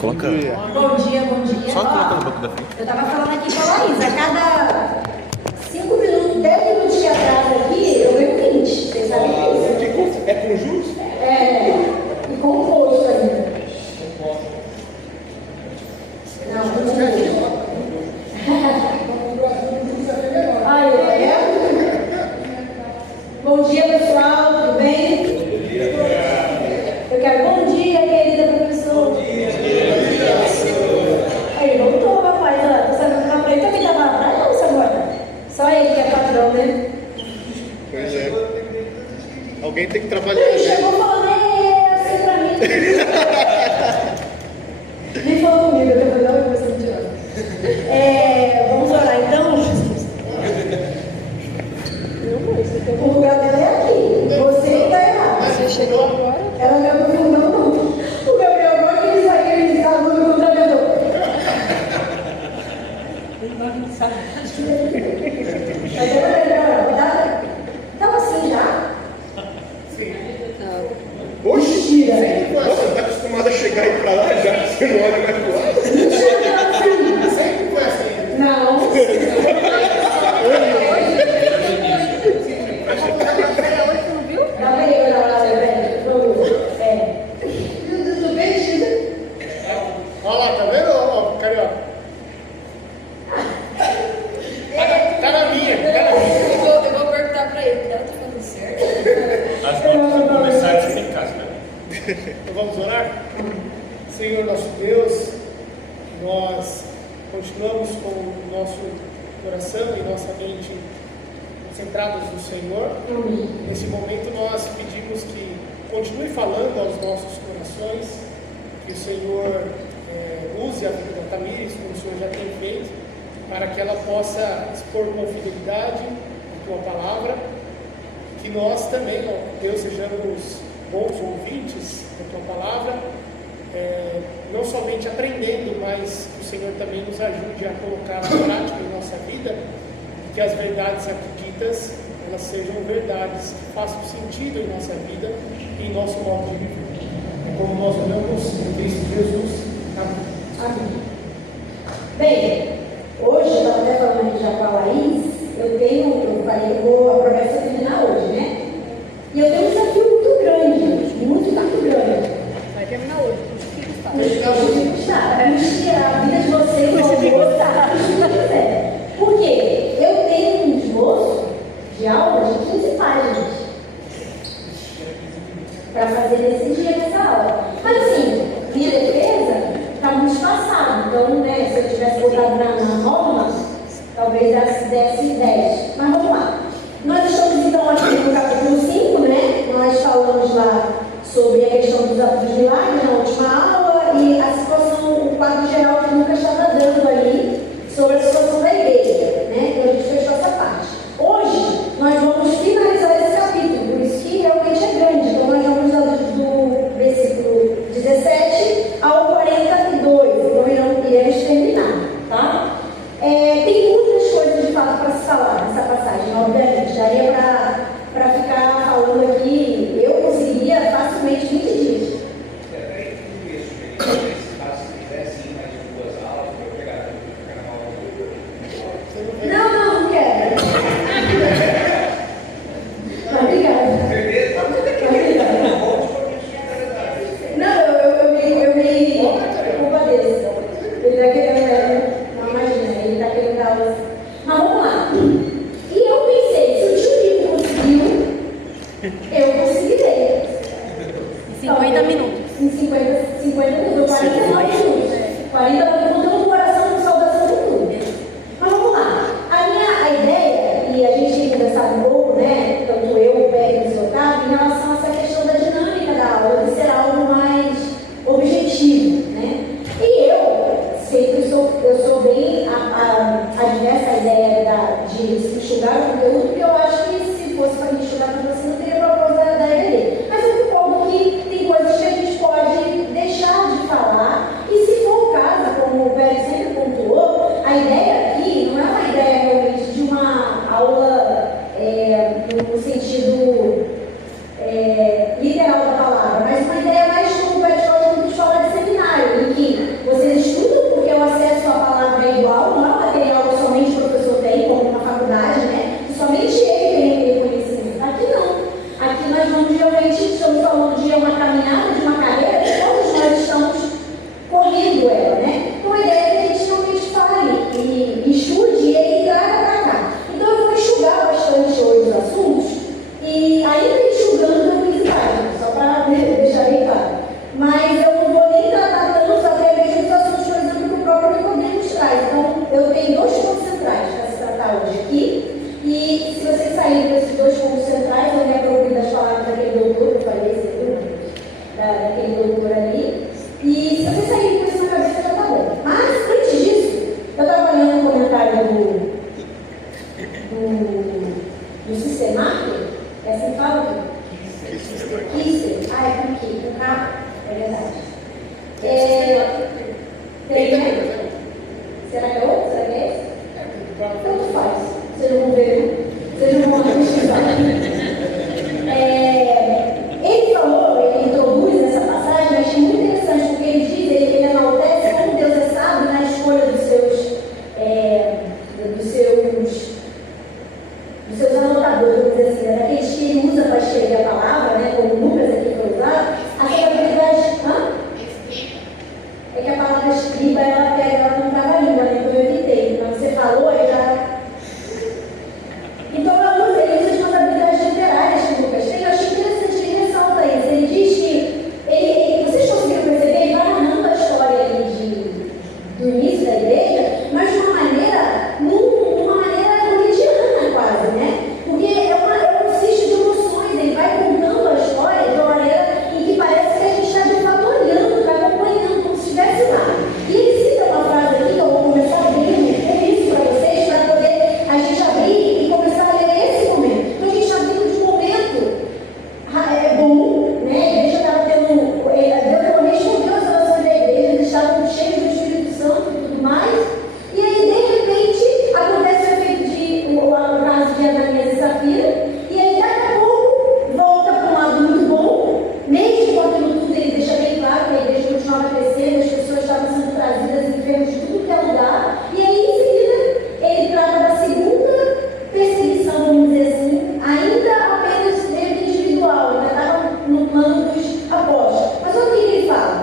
Coloca. Bom dia, bom dia. Só coloca no banco da frente. Eu tava falando aqui com a Laís, a cada 5 minutos, 10 minutos de atraso aqui, eu ganho 20. Vocês sabem disso? É com juros? É, e composto ainda. Não, não. Bom dia, pessoal, tudo bem? Eu quero bom dia, querida professora. Bom dia. Aí, voltou, rapaz. Você também estava atrás, não, Samuel? Só ele que é patrão, né? Pois é. Alguém tem que trabalhar. Ele chegou falando, assim pra mim. Nem falou comigo, eu falei, não, eu vou ser tirando. Vamos orar então? O lugar dela é aqui. Você que está errado. Você chegou agora? Ela não é do fundão, não. O Gabriel agora que ele sai, ele está no contraventor. Estava assim já? Sim. Não. Oxi! Mentira. Nossa, você está acostumado a chegar e ir para lá já? Você não olha mais para lá? Sempre foi assim. Não. Olha lá, tá vendo, ó, Carioca? Tá na minha, tá na minha. Eu vou perguntar pra ele, ela tá falando certo? As notas vão começar a ser em casa, né? Então vamos orar? Senhor nosso Deus, nós continuamos com o nosso coração e nossa mente concentrados no Senhor. Nesse momento nós pedimos que continue falando aos nossos corações, que o Senhor use a vida da Tamires, como o Senhor já tem feito, para que ela possa expor com fidelidade a Tua palavra, que nós também, ó Deus, sejamos bons ouvintes da Tua palavra, não somente aprendendo, mas que o Senhor também nos ajude a colocar na prática em nossa vida, e que as verdades aqui ditas, elas sejam verdades que façam sentido em nossa vida e em nosso modo de viver. É como nós oramos em Cristo Jesus. Amém. Amém. Bem, hoje, eu estava até falando já com a Laís, eu falei que a promessa terminar hoje, né? E eu tenho um desafio muito grande, muito grande. Vai terminar hoje, o que está? Vai misturar a vida de vocês, vão gostar, por quê? Eu tenho um esboço de aula de 15 páginas para fazer nesse dia, nessa aula. Mas assim, minha defesa está muito espaçada, então, né, se eu tivesse botado na norma, talvez desse 10. Mas vamos lá. Nós estamos então aqui no capítulo 5, né? Nós falamos lá sobre a questão dos atos de milagres na última aula e a situação, o quadro geral que Lucas estava dando ali sobre a situação da igreja, né? Então a gente fechou essa parte. Hoje nós vamos finalizar esse capítulo, por isso que realmente é grande. Então nós vamos do versículo 17 ao 42, então iremos terminar, tá? Tem muitas coisas de fato para se falar nessa passagem, obviamente. Daria para ficar falando aqui, eu conseguiria facilmente 20 dias. Não quero. Obrigada. Não, eu me compadeço. Ele está querendo, não imagina, ele está querendo dar aulas. Mas vamos lá. E eu pensei, se o Juninho conseguiu, eu conseguirei. Em 50 minutos. Em 50 minutos, 49 minutos. 40 minutos, contando o coração com saudação de tudo. Mas vamos lá. A ideia, e a gente tem conversado um pouco, né? Tanto eu, o Pedro e o Otávio, em relação a essa questão da dinâmica da aula, de ser algo mais objetivo, né? E eu sempre sou bem adversa à ideia de enxugar o conteúdo, porque eu acho que se fosse para enxugar tudo assim, não teria propósito da EBD. Mas eu concordo que tem coisas que a gente pode deixar de falar, e se for o caso, como o Pedro Tem, né? Será que é outro? Será que é esse? Tanto faz. Vocês não vão ver, vocês não vão pesquisar. Ele falou, ele introduz essa passagem, eu achei muito interessante, porque ele diz, ele enaltece como Deus é sábio na escolha dos seus anotadores, vamos dizer assim, daqueles que ele usa para escrever a palavra, né, como o Lucas aqui foi usado, a habilidade. É que a palavra escriba, ela não estava língua, né? Então eu evitei. Quando você falou, eu já. Então ele usa de umas habilidades literárias que o Lucas tem. Eu achei interessante que ele ressalta isso. Ele diz que vocês conseguiram perceber, ele vai narrando a história ali do início da igreja, mas de uma maneira cotidiana quase, né? Porque é um cisto de emoções, ele vai contando a história de uma maneira em que parece que a gente está de fato olhando, está acompanhando, como se estivesse lá. E ele cita uma frase aqui que eu vou começar a abrir, com isso para vocês, para poder a gente abrir e começar a ler esse momento. Então a gente está vindo de um momento bom, né? A igreja estava tendo. Deus realmente moveu as relações da igreja, eles estavam cheios do Espírito Santo e tudo mais. E aí, de repente, acontece o efeito o caso de Ananias e Safira, e aí daqui a pouco volta para um lado muito bom, mesmo com aquilo tudo, ele deixa bem claro que a igreja continuava crescendo, as pessoas estavam sendo trazidas enfermos de tudo que é lugar, e aí em seguida ele trata da segunda perseguição, vamos dizer assim, ainda apenas meio que individual, ainda estava no plano dos apóstolos. Mas olha o que ele fala: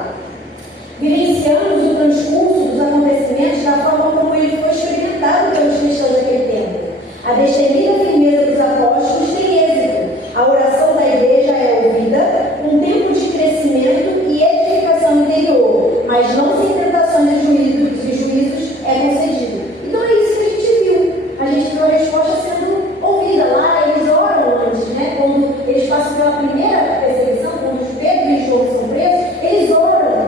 vivenciamos o transcurso dos acontecimentos da forma como ele foi experimentado pelos cristãos daquele tempo. A destemida firmeza dos apóstolos tem êxito. A oração da igreja é ouvida, um tempo de crescimento e edificação interior, mas não sem tentações e juízos é concedido. Então é isso que a gente viu. A gente viu a resposta sendo ouvida lá. Eles oram antes, né? Quando eles passam pela primeira perseguição, quando Pedro e João são presos, eles oram.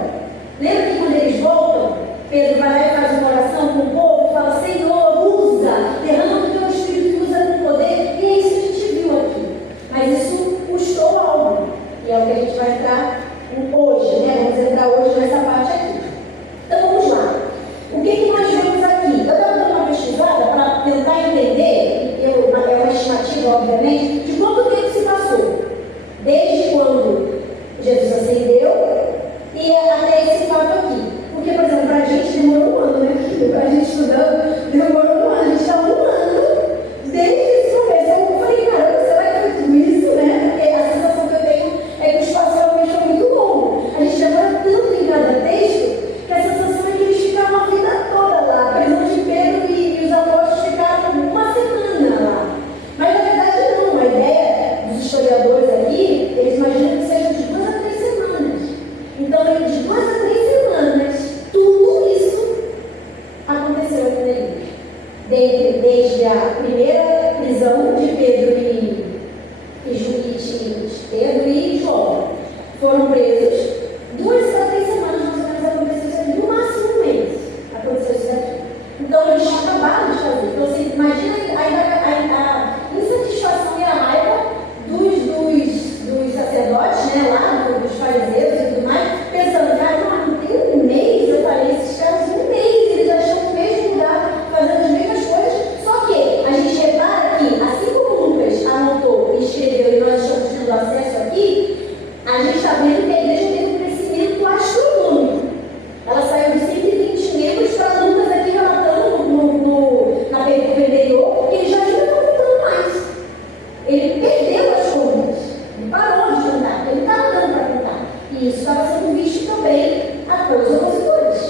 Lembra que quando eles voltam, Pedro vai lá e faz uma oração com o povo e fala: Senhor, usa, derrama o teu Espírito, usa com poder. E é isso que a gente viu aqui. Mas isso custou algo. E é o que a gente vai entrar hoje, né? Vamos entrar hoje nessa parte aqui. Então vamos lá. O que nós vemos aqui? Eu estava dando uma pesquisada para tentar entender, é uma estimativa, obviamente, de quanto tempo se passou. Desde quando Jesus ascendeu e até esse fato aqui. Porque, por exemplo, para a gente demorou um ano, né? Para a gente estudando, demorou um ano. A gente está um ano desde esse começo. Eu falei, caramba, será que foi tudo isso, né? Porque a sensação que eu tenho é que o espaço realmente foi muito longo. A gente demora tanto em cada texto que a sensação é que eles ficaram a vida toda lá. A prisão de Pedro e os apóstolos ficaram uma semana lá. Mas, na verdade, não. A ideia dos historiadores aqui, eles imaginam que seja de 2 a 3 semanas. Então, de 2 a 3 semanas, tudo isso aconteceu aqui na igreja. Desde a primeira prisão de Pedro e João. Foram presos. 2 a 3 semanas, mais ou menos, aconteceu isso aqui. No máximo um mês aconteceu isso aqui. Então, eles acabaram de fazer. Então, você imagina a insatisfação e a raiva dos sacerdotes, né, lá, dos fariseus e tudo mais, pensando: cara, não tem um mês. Eu falei, esses caras, um mês, eles já estão no mesmo lugar, fazendo as mesmas coisas. Só que a gente repara que, assim como o Lucas anotou e escreveu e nós estamos tendo acesso aqui, a gente está vendo que a igreja teve um crescimento astronômico. Ela saiu de 120 membros para Lucas aqui relatando na pergunta anterior, que ele já não está contando mais. Ele perdeu as contas. Ele parou de contar, ele estava dando para contar. E isso estava sendo visto também apoio aos opositores.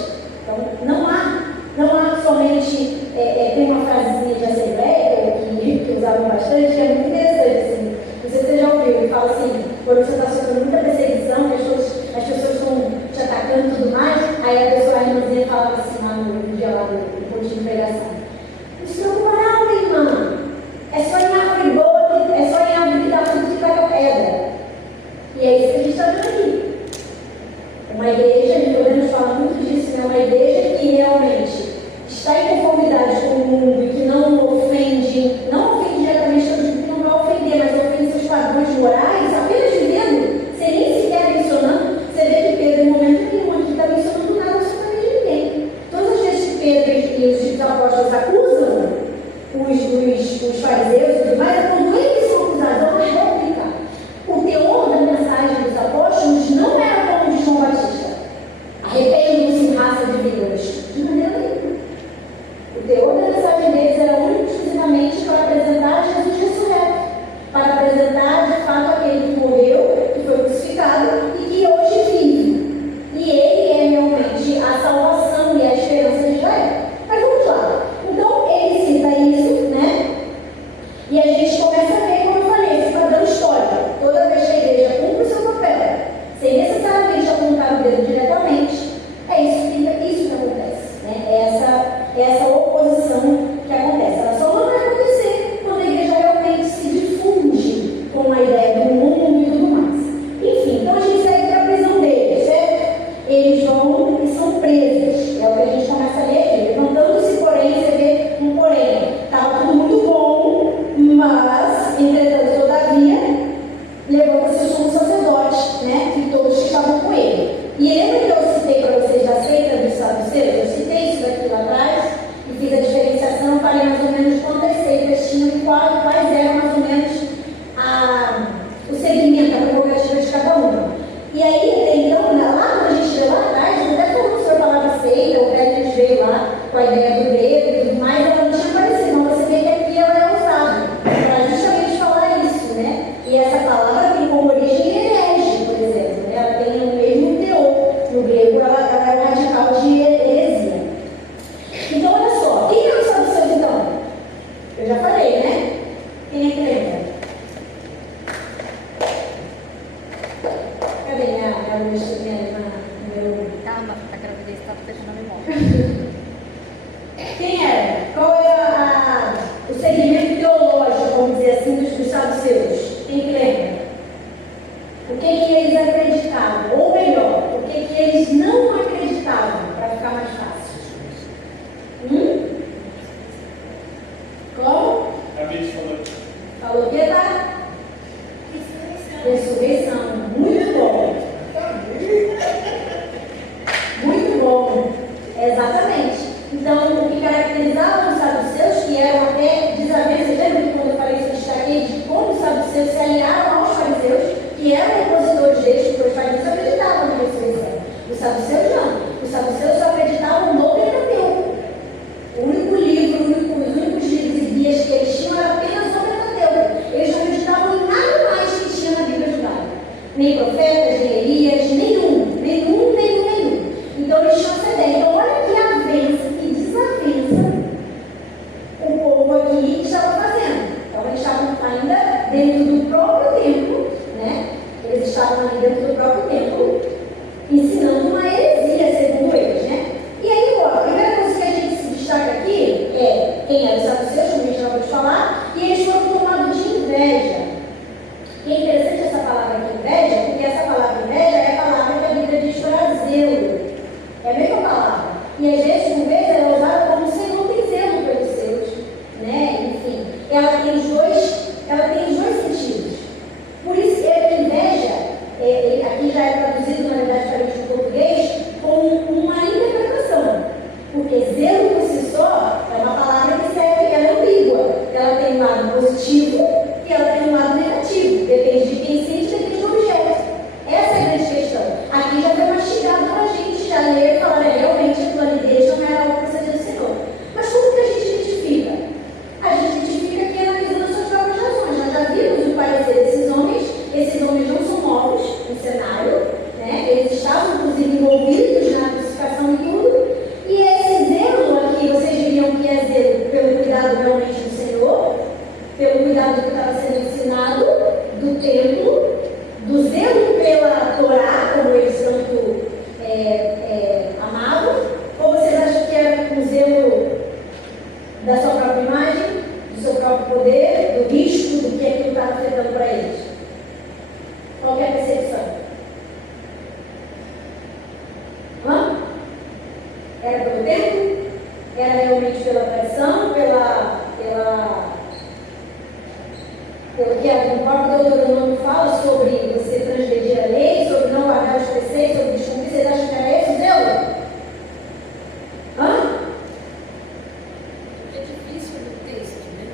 Então, não há somente. Tem uma frasezinha de assembleia que usavam bastante, que é muito interessante. Assim. Não sei se você já ouviu, ele fala assim: quando você está sofrendo muita perseguição, as pessoas estão te atacando e tudo mais, aí a pessoa, a irmãzinha, falava assim lá no dia lá no ponto de pregação: não se preocupa nada, irmã. É só em árvore boa, é só em árvore que dá fruto que pega pedra. E é isso que a gente está vendo aqui. Uma igreja, e podemos falar muito disso, né? Uma igreja que realmente está em conformidade com o mundo e que não ofende diretamente, eu digo que não vai ofender, mas ofende seus padrões morais, apenas vivendo, sem nem sequer mencionando. Você vê que Pedro, em momento nenhum aqui, está mencionando os fariseus e tudo mais, quando eles são acusados, é uma réplica. O teor da mensagem dos apóstolos não era como o de João Batista. Arrependam-se em raça de víboras. De maneira nenhuma. O teor da mensagem deles era único e exclusivamente para apresentar Jesus ressurreto, para apresentar de fato aquele que morreu, que foi crucificado e que hoje vive. E ele é realmente a salvação e a esperança de Israel. Mas vamos lá. Então ele cita isso, né? E a gente começa a ver, como eu falei, esse padrão histórico. Toda vez que a igreja cumpre o seu papel, sem necessariamente apontar o dedo diretamente, é isso que acontece. Né? Essa oposição que acontece. Ela só não vai acontecer quando a igreja realmente se difunde com a ideia do mundo e tudo mais. Enfim, então a gente segue para a prisão deles, certo? Eles vão e são presos. É o que a gente começa a ler aqui. Levantando-se, porém, você vê um porém. Estava tudo muito bom, mas, entretanto, todavia, levanta-se o sumo sacerdote, né? E todos que estavam com ele. E lembra que eu citei para vocês da seita dos saduceus? Eu citei isso daqui lá atrás e fiz a diferenciação, falei mais ou menos quantas seitas tinham e quais eram mais ou menos o segmento, a prerrogativa de cada uma. E aí, então, lá quando a gente veio lá atrás, até quando o senhor falava seita, o Pérez veio lá com a ideia do dedo e tudo mais, ela não tinha aparecido, mas você vê que aqui ela é usada para justamente falar isso, né? E essa palavra tem como origem herege, por exemplo, né? Ela tem o mesmo teor. No grego, ela é um radical de heresia. Então, olha só, quem é os saduceus, então? Eu já falei, né? Quem é que lembra? Cadê minha listinha no meu... Calma, tá gravidez, tá fechando a memória. Quem era? Qual era o segmento teológico, vamos dizer assim, dos saduceus? Quem que lembra? O que eles acreditavam? Ou melhor, o que eles não acreditavam, para ficar mais fácil? Como? David falou. Falou o que, tá? Ressurreição. Muito bom. Muito bom. Exatamente. Então, o que caracterizava os saduceus, que eram até desavenças, lembra que quando eu falei isso, eu destaquei de como os saduceus se aliaram aos fariseus, que eram opositores deles, porque os fariseus acreditavam na ressurreição. Os saduceus não. Os saduceus só acreditavam no Pentateuco. O único livro, os únicos livros e guias que eles tinham era apenas o Pentateuco. Eles não acreditavam em nada mais que tinha na Bíblia judaica. Nem profetas, nem Elias, nenhum. Então eles tinham essa ideia. Então olha que avença, que desavença o povo aqui estava fazendo. Então eles estavam ainda dentro do próprio templo, né? Eles estavam ali dentro do próprio templo, ensinando uma heresia, segundo eles, né? E aí, ó, a primeira coisa que a gente se destaca aqui é quem eram os saduceus, como a gente acabou de falar, e eles foram tomados de inveja. E é interessante essa palavra aqui, inveja, porque essa palavra inveja é a palavra que a Bíblia diz para zelo. É a mesma palavra. E às vezes, por vezes, ela é usada como se não tem zelo pelos seus, né? Enfim, ela tem os dois sentidos. Por isso que a inveja, aqui já é traduzido, na verdade, para o português, com uma interpretação. Porque zelo por si só é uma palavra que serve, ela é ambígua. Ela tem um lado positivo e ela tem um lado negativo. Depende de quem sente e depende do objeto. Essa é a grande questão. Aqui já foi mastigado para a gente já ler e falar, realmente a planidez não era algo proceder do Senhor. Mas como que a gente identifica? A gente identifica aqui analisando as suas próprias razões. Nós já vimos o parecer desses homens. Esses homens não são novos no cenário, né? Eles estavam, inclusive, envolvidos na crucificação e tudo. E esse zelo aqui, vocês diriam que é zelo pelo cuidado realmente do Senhor, pelo cuidado que estava sendo ensinado, do templo, do zelo pela Torá, como eles tanto amavam, ou vocês acham que era um zelo da sua própria imagem, do seu próprio poder, do risco, do que aquilo estava afetando para eles? Qual que é a percepção? Era pelo tempo? Era realmente pela tradição? Pelo que o próprio Deuteronômio fala sobre você transgredir a lei, sobre não guardar os preceitos, sobre descumprir? Vocês acham que era esse o zelo? É difícil do texto, né?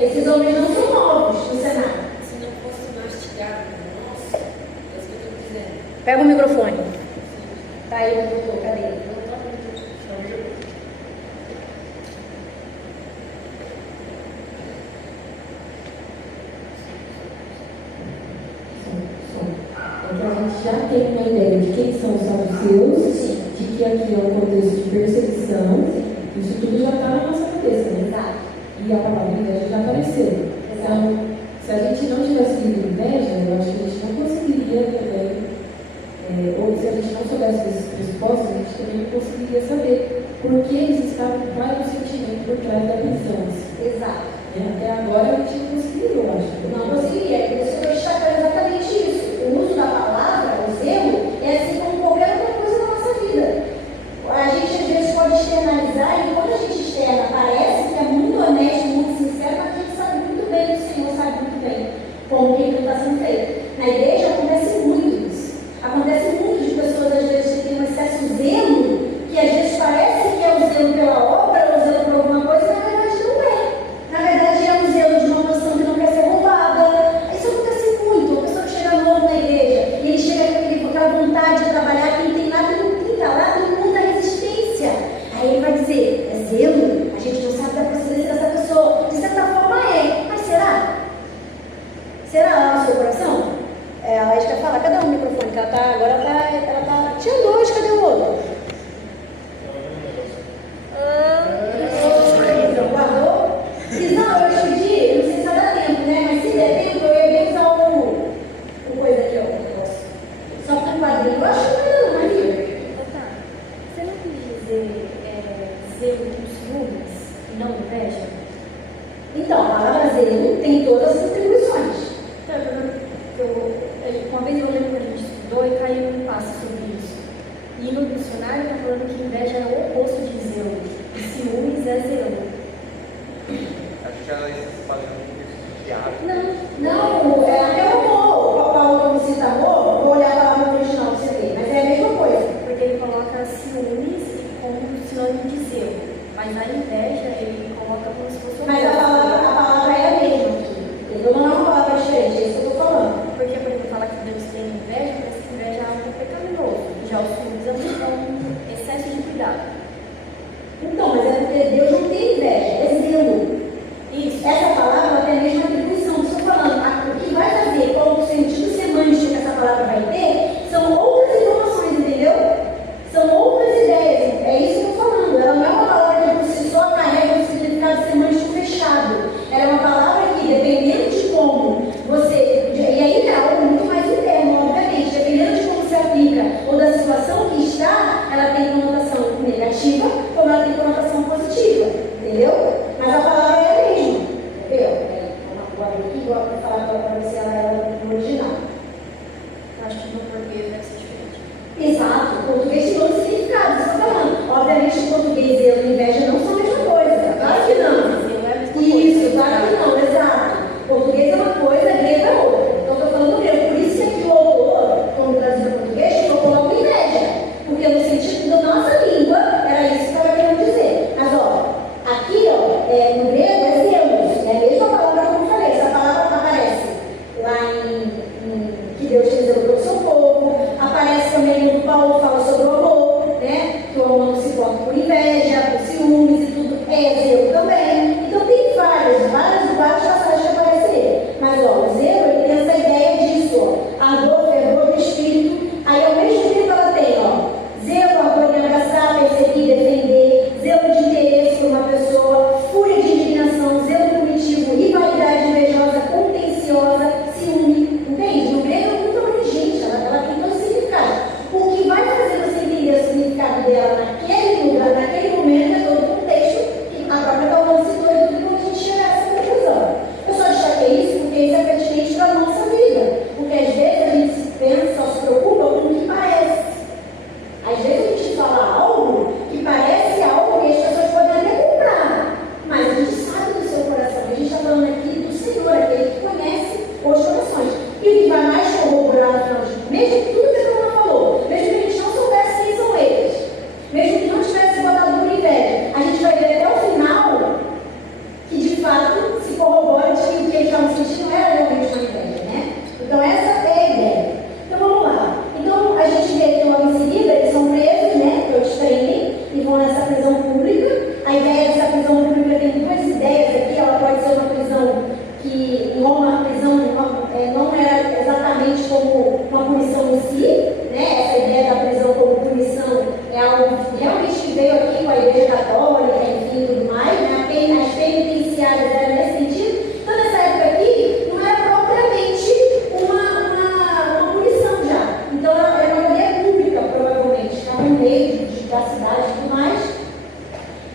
Esses homens não são novos no Senado. Se não fosse mastigado por nós, é isso que eu estou dizendo. Pega o microfone. Tá aí, doutor, cadê? Não está muito. Então a gente já tem uma ideia de quem são os saduceus, de que aqui é um contexto de perseguição, isso tudo já está na nossa cabeça, né? Exato. E a palavra inveja já apareceu. Então, se a gente não tivesse lido inveja, eu acho que a gente não conseguiria também, ou se a gente não soubesse desses pressupostos, a gente também não conseguiria saber por que eles estavam, qual era o sentimento por trás da prisão. Exato. Até agora a gente não conseguiria, eu acho. Não conseguiria. Por isso que eu estou destacando exatamente isso. O uso da palavra, o zelo, é assim como qualquer outra coisa na nossa vida. A gente às vezes pode externalizar e quando a gente externa parece que é muito honesto, muito sincero, mas a gente sabe muito bem, o Senhor sabe muito bem como que aquilo está sendo feito. Na igreja acontece muito isso. Acontece muito de pessoas às vezes que têm um excesso de zelo, que às vezes parece que é o zelo pela obra, ou o zelo por alguma coisa, e na verdade não é. Na verdade é um zelo de uma posição que não quer ser roubada. Isso acontece muito. Uma pessoa que chega novo na igreja e ele chega com aquela vontade de trabalhar, quem tem lá, tem um calado, tem muita resistência. Aí ele vai dizer, é zelo? A gente não sabe da procedência dessa pessoa. De certa forma é, mas será? Será lá no seu coração? A Laís quer falar, cadê o microfone? Que ela tá tirando hoje, cadê o outro? Então, guardou? Diz, não, eu te pedi, eu não sei se vai dar tempo, né? Mas se der tempo, eu ia bem usar o coisa aqui, ó. Só com um quadrinho. Eu acho que não, mas Tá. Você não quis dizer zelo com ciúmes e não inveja? então, a palavra zelo tem todas as atribuições. Uma vez eu lembro que a gente estudou e caiu um passo sobre isso. E no dicionário está falando que inveja é o oposto de zelo. E ciúmes é zelo. A gente já está fazendo isso de diário. Não, é até o amor. O Paulo, quando cita amor, vou olhar a palavra original para você ver, mas é a mesma coisa. Porque ele coloca ciúmes como sinônimo de zelo. Mas a inveja ele coloca como se fosse o Mas a palavra é a mesma aqui. Entendeu? Não é uma palavra diferente, é isso que eu estou falando. Porque, por exemplo, fala que Deus tem inveja, mas que inveja é algo pecaminoso. Já os ciúmes é um excesso de cuidado. Então, mas é porque Deus não tem inveja, é zelo. Isso. Essa palavra ela tem a mesma atribuição que eu estou falando. O que vai fazer, qual o sentido semântico que essa palavra vai ter, são outras informações, entendeu? São outras ideias. É isso que eu estou falando. Ela não é uma palavra que por si só carrega um significado semântico fechado. Ela é uma palavra que, dependendo de como você. E aí é algo muito mais interno, obviamente. Dependendo de como se aplica ou da situação que está, ela tem conotação negativa como ela tem conotação positiva. Entendeu? Mas a palavra é a mesma. Entendeu? Vou abrir aqui e vou falar para você ela no original. Acho que no português deve ser diferente. Exato, o português tem outro significado, você está falando. Obviamente, o português e a inveja não são a mesma coisa. Claro que não. Isso, claro que não, exato. Português é uma coisa, grego é outra. Então, eu estou falando grego. Por isso que aqui o autor, quando traduziu o português, colocou logo inveja. Porque no sentido da nossa língua, era isso que estava querendo dizer. Mas, ó, aqui, ó, no grego é zelos. É a mesma palavra que eu falei. Essa palavra aparece que em Roma a prisão não era exatamente como uma punição em si, né? Essa ideia da prisão como punição é algo realmente que veio aqui com a Igreja Católica, enfim, tudo mais, né? As penitenciárias eram nesse sentido. Então, nessa época aqui, não era propriamente uma punição já. Então, era uma cadeia pública, provavelmente, estava no meio da cidade e tudo mais.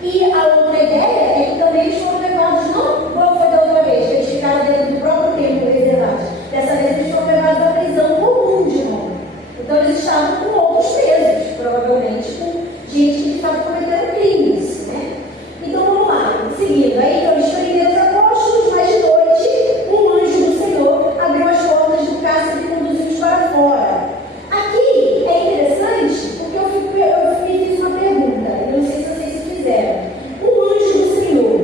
E a outra ideia é que também eles foram levados, não igual foi da outra vez, que eles ficaram dentro do próprio templo reservados. Dessa vez eles foram levados à prisão comum de Roma. Então eles estavam com outros presos, provavelmente com gente que de fato cometeram crimes, né? Então vamos lá, seguindo. Aí então eles prenderam os apóstolos, mas de noite um anjo do Senhor abriu as portas do cárcere e conduziu-os para fora. Aqui é interessante porque eu me fiz uma pergunta, eu não sei se vocês se fizeram. Um anjo do Senhor.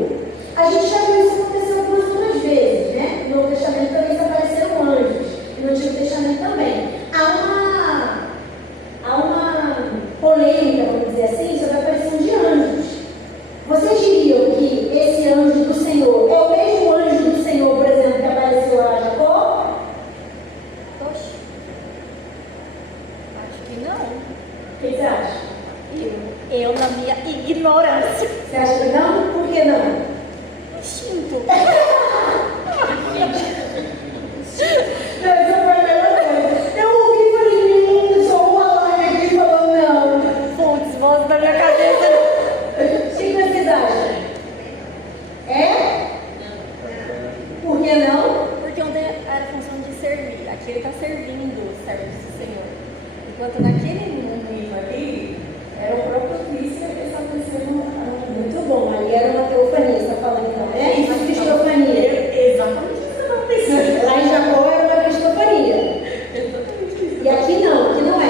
A gente já viu isso acontecer algumas outras vezes, né? No Novo Testamento também se apareceram anjos, e no Antigo Testamento também. Há uma polêmica, vamos dizer assim, sobre a aparição de anjos. Vocês diriam que esse anjo do Senhor é o mesmo anjo do Senhor, por exemplo, que apareceu a Jacó? Oxe. Acho que não. O que você acha? Eu na minha ignorância. Você acha que não? Por que não? Instinto. Não, essa foi a melhor coisa. Eu ouvi e falei, só uma live aqui falando não. Putz, voz da minha cabeça. O que vocês acham? É? Por que não? Porque ontem era a função de servir. Aqui ele está servindo o serviço do Senhor. Enquanto naquele mundo ali, era o próprio Cristo que estava acontecendo. Muito bom, ali era uma teofania, você está falando então, né? Uma cristofania. Exatamente isso que eu estava pensando. Lá em Jacó era uma cristofania. Exatamente isso. E aqui não é.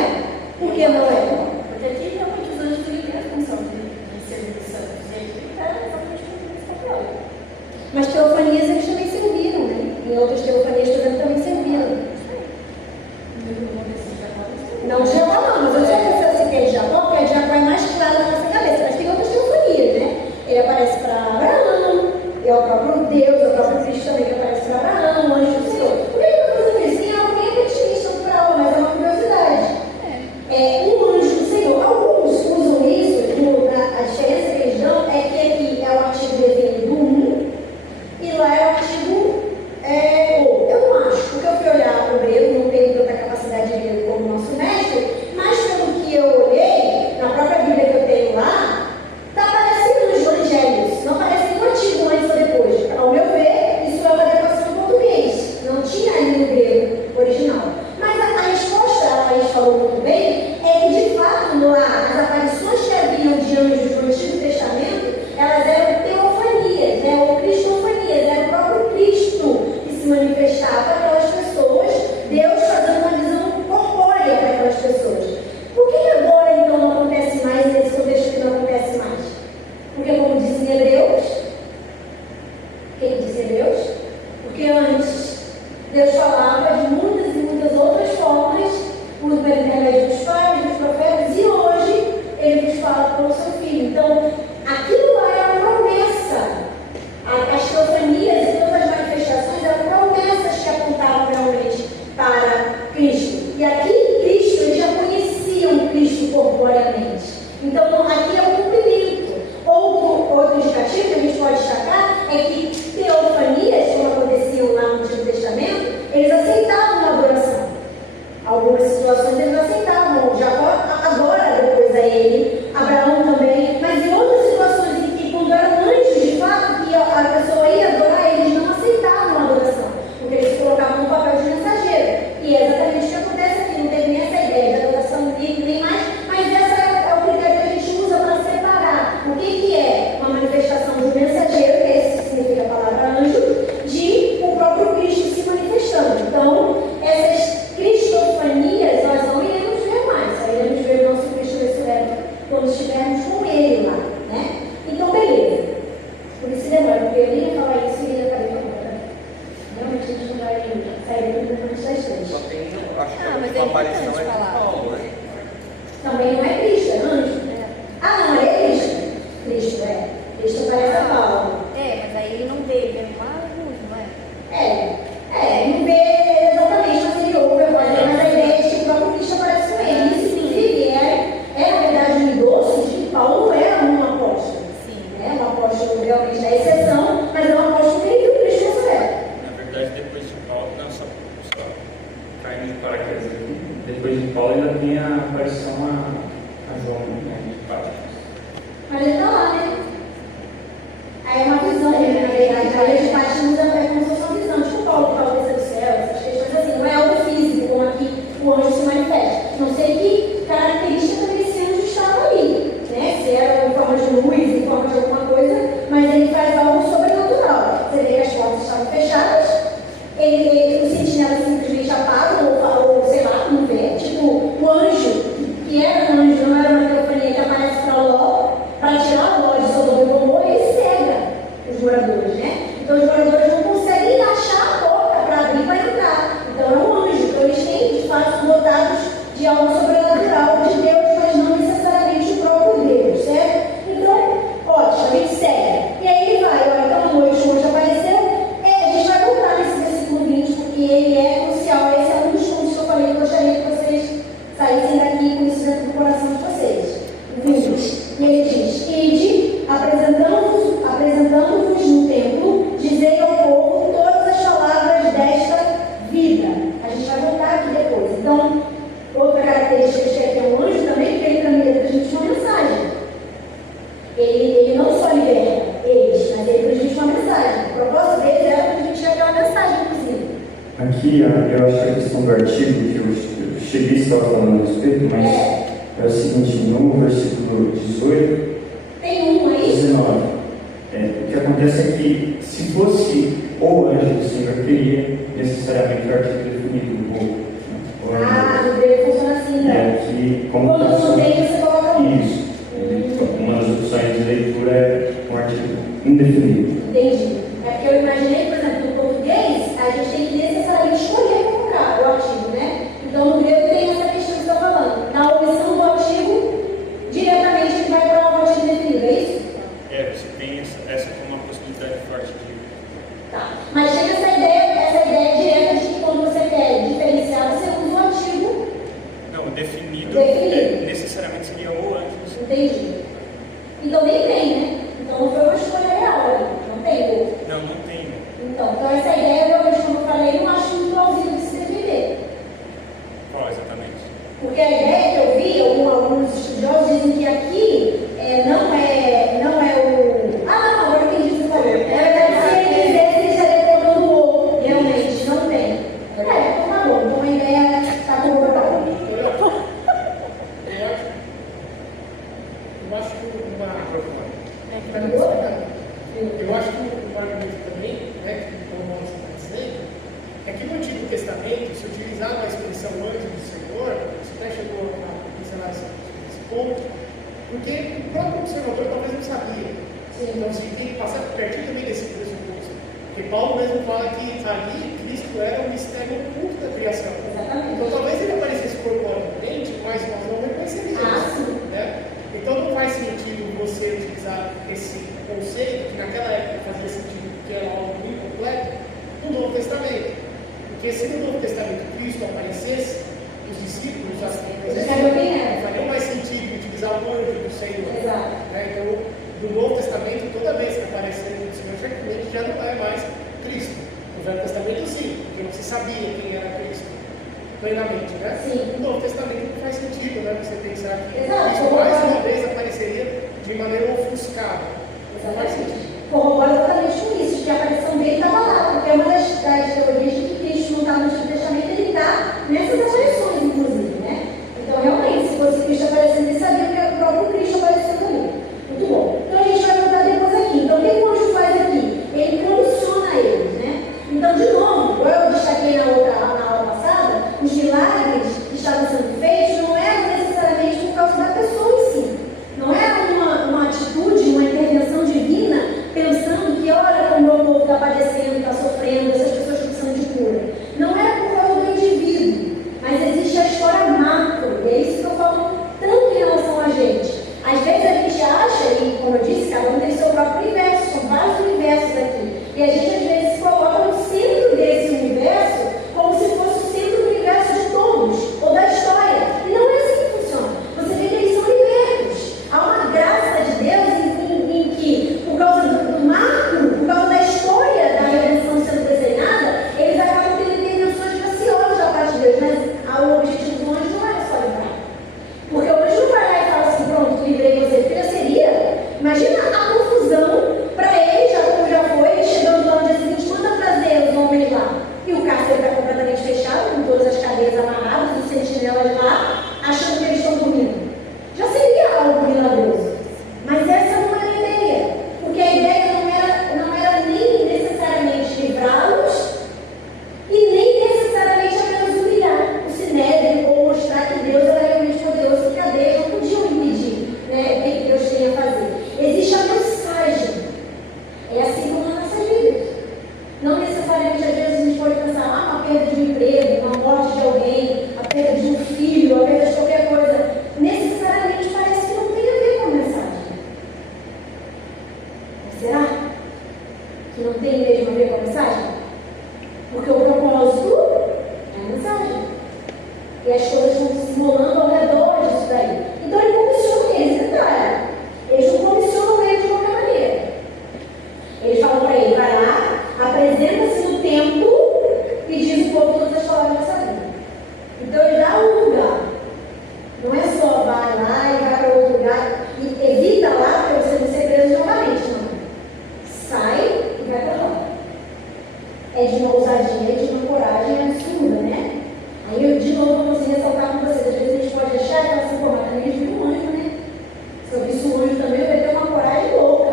Por que não é? Porque aqui realmente os anjos têm a função de servir os santos. E aqui era exatamente o que eles papel. Mas teofanias eles também serviram, né? Em outras teofanias também serviram. Não de Jacó não, mas eu já pensei que é de Jacó, porque a de Jacó é mais clara na nossa cabeça. Mas tem outras teofanias, né? Ele aparece para Abraão, é o próprio Deus, é o próprio Cristo também que aparece para Abraão, o anjo do Senhor. Por que eu estou fazendo isso? Tem algo bem pertinente para aula, mas é uma curiosidade. Um anjo do Senhor. Alguns usam isso, a diferença que eles dão é que aqui é o artigo definido 1 e lá é o artigo ou. Eu não acho, porque eu fui olhar o grego, não tenho tanta capacidade de ler como o nosso mestre, mas pelo que eu olhei, na própria Bíblia que eu tenho lá, está aparecendo nos evangelhos, não aparece no artigo antes ou depois. Ao meu ver, isso é uma adequação em português, não tinha ali no grego original. Mas a resposta, a gente falou muito bem, é que de fato lá, as aparições que haviam de anjos no Antigo Testamento, elas eram teofanias, né, ou cristofanias, era o próprio Cristo que se manifestava para aquelas pessoas, Deus fazendo uma visão corpórea para aquelas pessoas. Por que agora então não acontece mais nesse contexto que não acontece mais? Porque como diz em Hebreus, quem diz em Hebreus? Porque antes Deus falava de muitas e muitas outras formas, por intermédio dos pais, dos profetas, e hoje Ele nos fala pelo seu Filho. Então, aquilo lá é uma promessa. As teofanias e todas as manifestações eram promessas que apontavam realmente para Cristo. E aqui, Cristo, eles já conheciam Cristo corporeamente. Então, aqui é o cumprimento. Outro indicativo que a gente pode destacar é que teofanias, como aconteciam lá no Antigo Testamento, eles aceitavam a adoração. Algumas situações eles aceitavam. Jacó, agora, depois a ele, Abraão também, mas em outras situações em que, quando eram anjos, de fato, que a pessoa ia adorar, eles não aceitavam a adoração, porque eles se colocavam no papel de mensageiro. E é exatamente o que acontece aqui, não tem nem essa ideia de adoração livre, nem mais, mas esse é o critério que a gente usa para separar o que é uma manifestação de um mensageiro, que é esse que significa a palavra anjo, de o próprio Cristo se manifestando. Então, essas cristofanias nós não iremos ver mais, só iremos ver o nosso Cristo ressurreto quando estivermos com Ele lá, né? Então, beleza. Por isso demora, porque eu nem ia falar isso e ia cair com a realmente a gente não vai sair muito antes das três. Só tem, acho que mas a é aparição importante é de falar. Paulo, né? Também não é Cristo, é anjo. Ah, não, é Cristo? Cristo, é. Cristo parece a Paulo. Mas aí ele não veio, ele é uma luz, não é? depois de Paulo ainda tem a aparição a João, né, de Patmos. Mas ele está lá, né? Aí é uma visão, né? Na verdade, a ilha de Patmos é como se fosse uma visão, tipo Paulo que fala do céu, essas questões assim, não é algo físico, como aqui o anjo se manifesta. Não sei que característica desse anjo estava ali, né? Se era em forma de luz, em forma de alguma coisa, mas ele faz algo sobrenatural. Você vê que as portas estavam fechadas, o sentinela simplesmente apaga, ou sei lá, não vê. Tipo, o anjo, que era um anjo, não era uma teofania que aparece para Ló, para tirar Ló de Sodoma e Gomorra, ele cega os moradores, né? Então os moradores não conseguem achar a porta para abrir para entrar. Então é um anjo. Então eles têm, de fato, dotados de algo sobrenatural de Deus, mas não necessariamente o próprio Deus, certo? Então, ótimo, a gente segue. E aí ele vai, ó, então a noite o anjo apareceu. A gente vai voltar nesse versículo 20, porque ele é crucial. Esse é um dos pontos que eu falei que eu gostaria que vocês saíssem daqui com isso dentro do coração de vocês. 20. E ele diz: Ide, apresentando-vos no templo, dizei ao povo todas as palavras desta vida. A gente vai voltar aqui depois. Então, outra característica que é um anjo também, porque ele também transmite uma mensagem. Ele não só liberta eles, mas ele transmite uma mensagem. O propósito dele era transmitir aquela mensagem, inclusive. Aqui, eu acho que a questão do artigo que o Cheguei estava falando a respeito, mas é o seguinte, no versículo 18, tem um aí? 19. O que acontece é que, se fosse o anjo do Senhor, teria necessariamente o artigo definido. No grego funciona assim, né? Que, como quando não tem, você coloca um. Isso. Uma das opções de leitura é um artigo indefinido. Entendi. É porque eu imaginei, por exemplo, no português, a gente tem que necessariamente escolher colocar o artigo, né? Então, no grego tem essa questão que você está falando. Na omissão do artigo, diretamente ele vai para o artigo definido, é isso? Você tem essa como uma possibilidade forte de... Tá. Mas chega essa ideia direta de que quando você quer diferenciar, você usa o artigo. Não, definido. Necessariamente seria o anjo. Entendi. Então nem tem, né? Então não foi uma escolha real ali. Não tem. Não tem. Então essa ideia, realmente, como eu falei, eu não acho muito plausível de se defender. Qual exatamente? Porque a ideia que eu vi, alguns estudiosos dizem que aqui não é o... não, agora eu entendi o que você falou. Se ele quisesse, ele estaria colocando o realmente, não tem. Então tá bom, então a ideia está concordada. Eu acho que um argumento também, né, que o Paulo está dizendo, é que no Antigo Testamento se utilizava a expressão anjo do Senhor, isso até chegou a mencionar esse ponto, porque o próprio observador talvez não sabia. Então a gente tem que passar pertinho também desse pressuposto. Porque Paulo mesmo fala que ali Cristo era o mistério oculto da criação. Então talvez ele aparecesse corporeamente, mas nós não reconheceríamos. Né? Então não faz sentido você utilizar esse conceito, que naquela época fazia sentido porque era algo muito completo, no Novo Testamento. Porque se no Novo Testamento Cristo aparecesse, os discípulos já faria mais sentido utilizar o anjo do Senhor. Né? Então, no Novo Testamento, toda vez que aparece o anjo do Senhor, certamente já não é mais Cristo. No Velho Testamento, sim, porque não se sabia quem era Cristo plenamente, né? No Novo Testamento não faz sentido, né? Você pensar que Cristo mais uma vez apareceria de maneira ofuscada. Não faz sentido. Corrobora exatamente com isso, que a aparição dele estava lá, porque é uma das teorias de que Cristo não está no Antigo Testamento, ele está nessas aparições, inclusive, né? Então, realmente, se fosse Cristo aparecendo, ele sabia que o próprio Cristo aparecendo ali. Muito bom. Então, a gente vai voltar depois aqui. Então, o que o anjo faz aqui? Ele condiciona eles, né? Então, de novo, eu destaquei na aula passada, os milagres que estavam sendo feitos não eram necessariamente por causa da pessoa em si. Não era uma atitude, uma intervenção divina, pensando que, olha, como o meu povo está padecendo, está sofrendo, essas pessoas precisam de perda de um emprego, uma morte de alguém, a perda de um filho, a perda de qualquer coisa, necessariamente parece que não tem a ver com a mensagem. Mas será que não tem mesmo a ver com a mensagem? Porque o propósito é a mensagem. E as coisas vão se simulando ao redor disso daí. Então ele comissiona eles, detalhe. Eles não comissionam ele de qualquer maneira. Eles falam para ele, vai lá, apresenta-se no templo e diz o povo todas as palavras dessa Bíblia. Então ele dá um lugar. Não é só vai lá e vai para outro lugar e evita lá para você não ser preso novamente, não. Sai e vai para lá. É de uma ousadia, é de uma coragem absurda, né? Aí eu de novo vou ressaltar com vocês. Às vezes a gente pode achar que ela se formar também, a gente viu um anjo, né? Se eu visse um anjo também, eu ia ter uma coragem louca.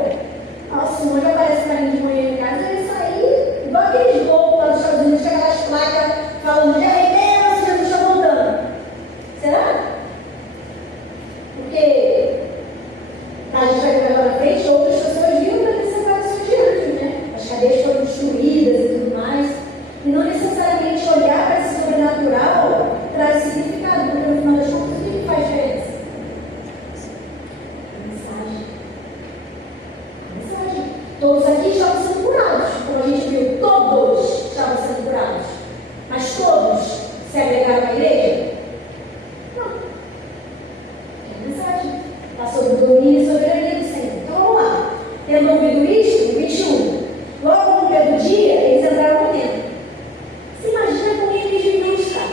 Nossa, um anjo aparece para mim de manhã em casa, eu ia sair igual aqueles loucos lá dos Estados Unidos, chega aquelas placas falando, já arrependa, Jesus está voltando. Será? Porque a gente vai ver agora na frente, outras pessoas viram para ter separações de anjos, né? As cadeias foram destruídas e tudo mais. E não necessariamente olhar para esse sobrenatural traz significado, porque no final das contas, o que faz diferença? A mensagem. A mensagem. Todos aqui estavam sendo curados, como a gente viu, todos estavam sendo curados. Mas todos se agregaram à igreja? Não. É a mensagem. Está sob o domínio e soberania do Senhor. Então vamos lá. Tendo ouvido isto, no 21, logo no primeiro dia, eles entraram no templo. Você imagina como eles viviam estar?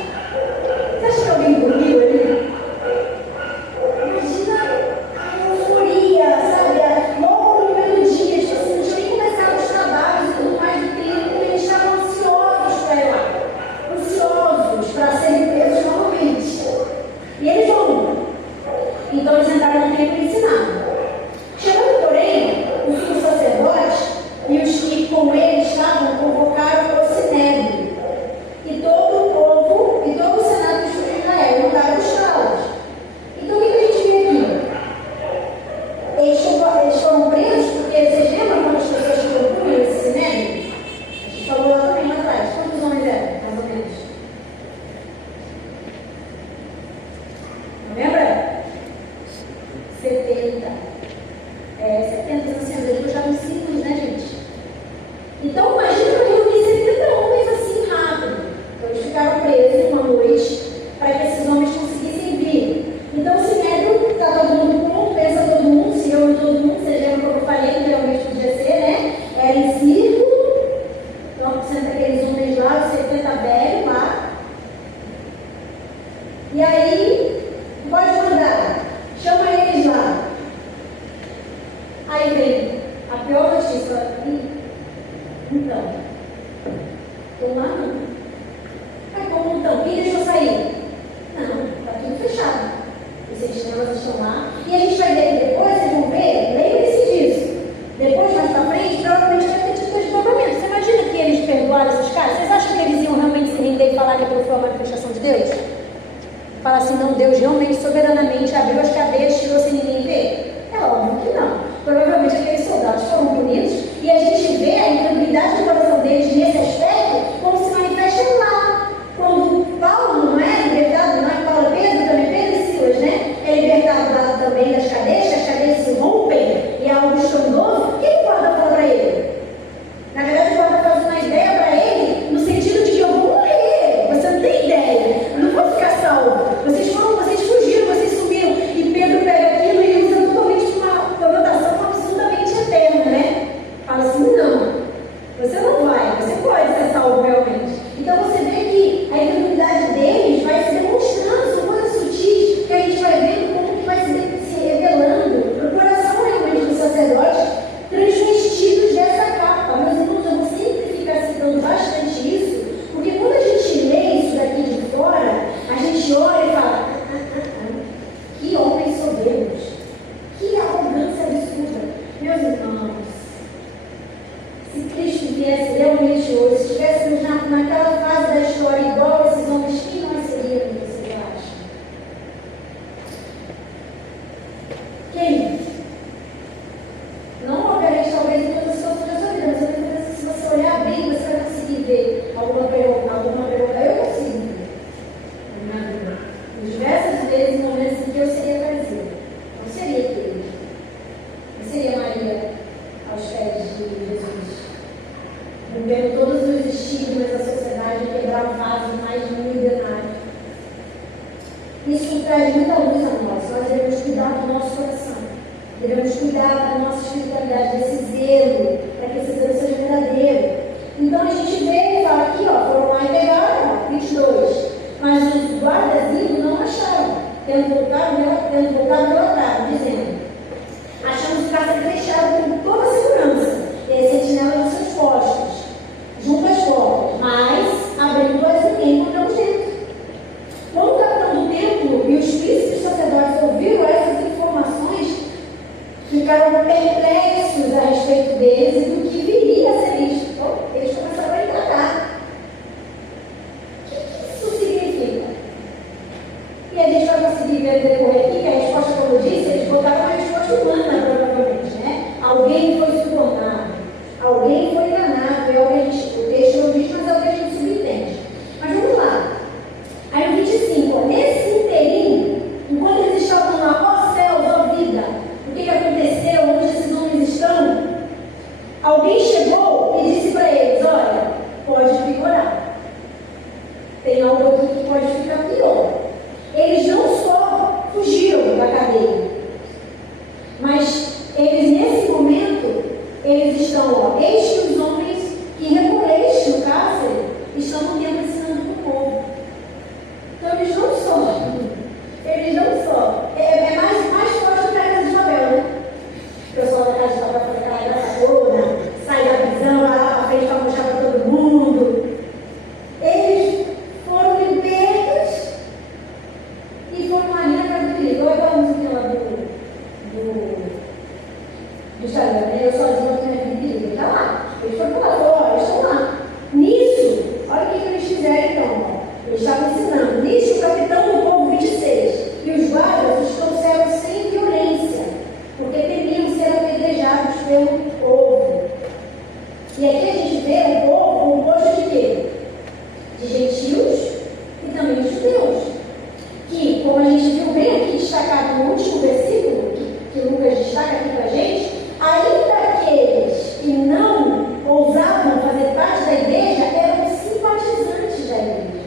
Você acha que alguém dormiu ali? Imagina a euforia, sabe? Logo no primeiro dia, tipo assim, não tinha nem começado os trabalhos e tudo mais do tempo, eles estavam ansiosos para ir lá. Ansiosos para serem presos novamente. E eles vão. Então eles entraram no templo e ensinaram. Chegando, porém, o sumo sacerdote e os que com ele estavam convocaram o sinédrio. E todo o povo, e todo o senado de Israel, mandaram buscá-los. Então o que a gente vê aqui? Eles foram presos porque vocês lembram quando as pessoas que procuram esse sinédrio? A gente falou lá também lá atrás. Quantos homens eram, mais ou menos? Não lembra? 70. 70 anciãos, eles puxavam ciclos, né, gente? Então, imagina para reunir 70 homens assim rápido. Então, eles ficaram presos uma noite para que esses homens conseguissem vir. Então, o sinédrio está todo mundo pronto, pensa todo mundo, se reúne todo mundo, vocês lembram como eu falei, geralmente podia ser, né? Era em círculo. Então, senta aqueles homens lá, os 70 velhos lá. E aí, pode mandar, chama eles lá. Aí vem a pior notícia. Então, estão lá não. Mas como então? Quem deixou sair? Não, está tudo fechado. Os sentinelas estão lá. E a gente vai ver depois, vocês vão ver, lembre-se disso. Depois, mais pra frente, provavelmente vai ter tido desdobramento. Você imagina que eles perdoaram esses caras? Vocês acham que eles iam realmente se render e falar que aquilo foi uma manifestação de Deus? Falar assim, não, Deus realmente, soberanamente, abriu as cadeias, tirou sem ninguém ver? É óbvio que não. Provavelmente aqueles soldados foram punidos e a gente vê a incredulidade do coração deles nesse aspecto como se manifesta lá. Quando Paulo não é libertado, não é Paulo, Pedro também, Pedro e Silas, né? É libertado lá também das cadeias, que as cadeias se rompem e é algo estrondoso. O que o guarda fala para ele? Na verdade, o guarda faz uma ideia para ele no sentido de que eu vou morrer. Você não tem ideia. Eu não vou ficar salvo. Vocês fugiram, vocês sumiram. E Pedro pega aquilo e usa totalmente uma conotação absurda. traz muita luz a nós devemos cuidar do nosso coração, devemos cuidar da nossa espiritualidade, desse zelo, para que esse zelo seja verdadeiro. Então a gente vê e fala aqui, foram lá e pegaram, 22, mas os guardas indo não acharam, tendo voltado, relataram, dizendo: achamos o cárcere fechado com toda a segurança, e as sentinelas nos seus postos, junto às portas, mas abrindo-as ninguém encontramos dentro. Quando o capitão do templo e os príncipes sacerdotes ouviram essas informações, ficaram perplexos a respeito deles e do que viria a ser isto. Então, eles começaram a indagar. O que isso significa? E a gente vai conseguir ver no decorrer aqui que a resposta, como eu disse, eles botaram uma resposta humana, provavelmente, né? Alguém foi subornado, alguém foi enganado, é o que a gente, o texto não diz, mas é o que a gente subentende. Mas vamos lá. Aí no 25, nesse inteirinho, enquanto eles estavam lá, ó céus, ó vida, o que aconteceu, onde esses homens estão? Alguém chegou e disse para eles: olha, pode piorar. Tem algo aqui que pode ficar pior. Eles não só fugiram da cadeia, mas eles, nesse momento, eles estão, eis que os homens que recolheste no cárcere estão no tempo ensinando para o povo. Então eles não só, é mais forte do que a casa de Babel, né? O pessoal da casa de Babel foi aquela graça toda, sai da prisão, vai lá para frente para mostrar para todo mundo. Eles foram libertos e foram ali na casa do perigo. Olha aquela musiquinha lá do Instagram, né? Eu sozinho aqui na casa do perigo, ele está lá. Eles foram para lá, eles estão lá. Nisso, olha o que eles fizeram então, eles estavam ensinando. Nisso, o capitão do povo 26 e os guardas os trouxeram sem violência, porque temiam ser apedrejados pelo povo. E aqui a gente vê o povo composto de quê? De gentios e também de judeus. Que, como a gente viu bem aqui destacado no último versículo, que Lucas destaca aqui para a gente, ainda aqueles que não ousavam fazer parte da igreja eram simpatizantes da igreja.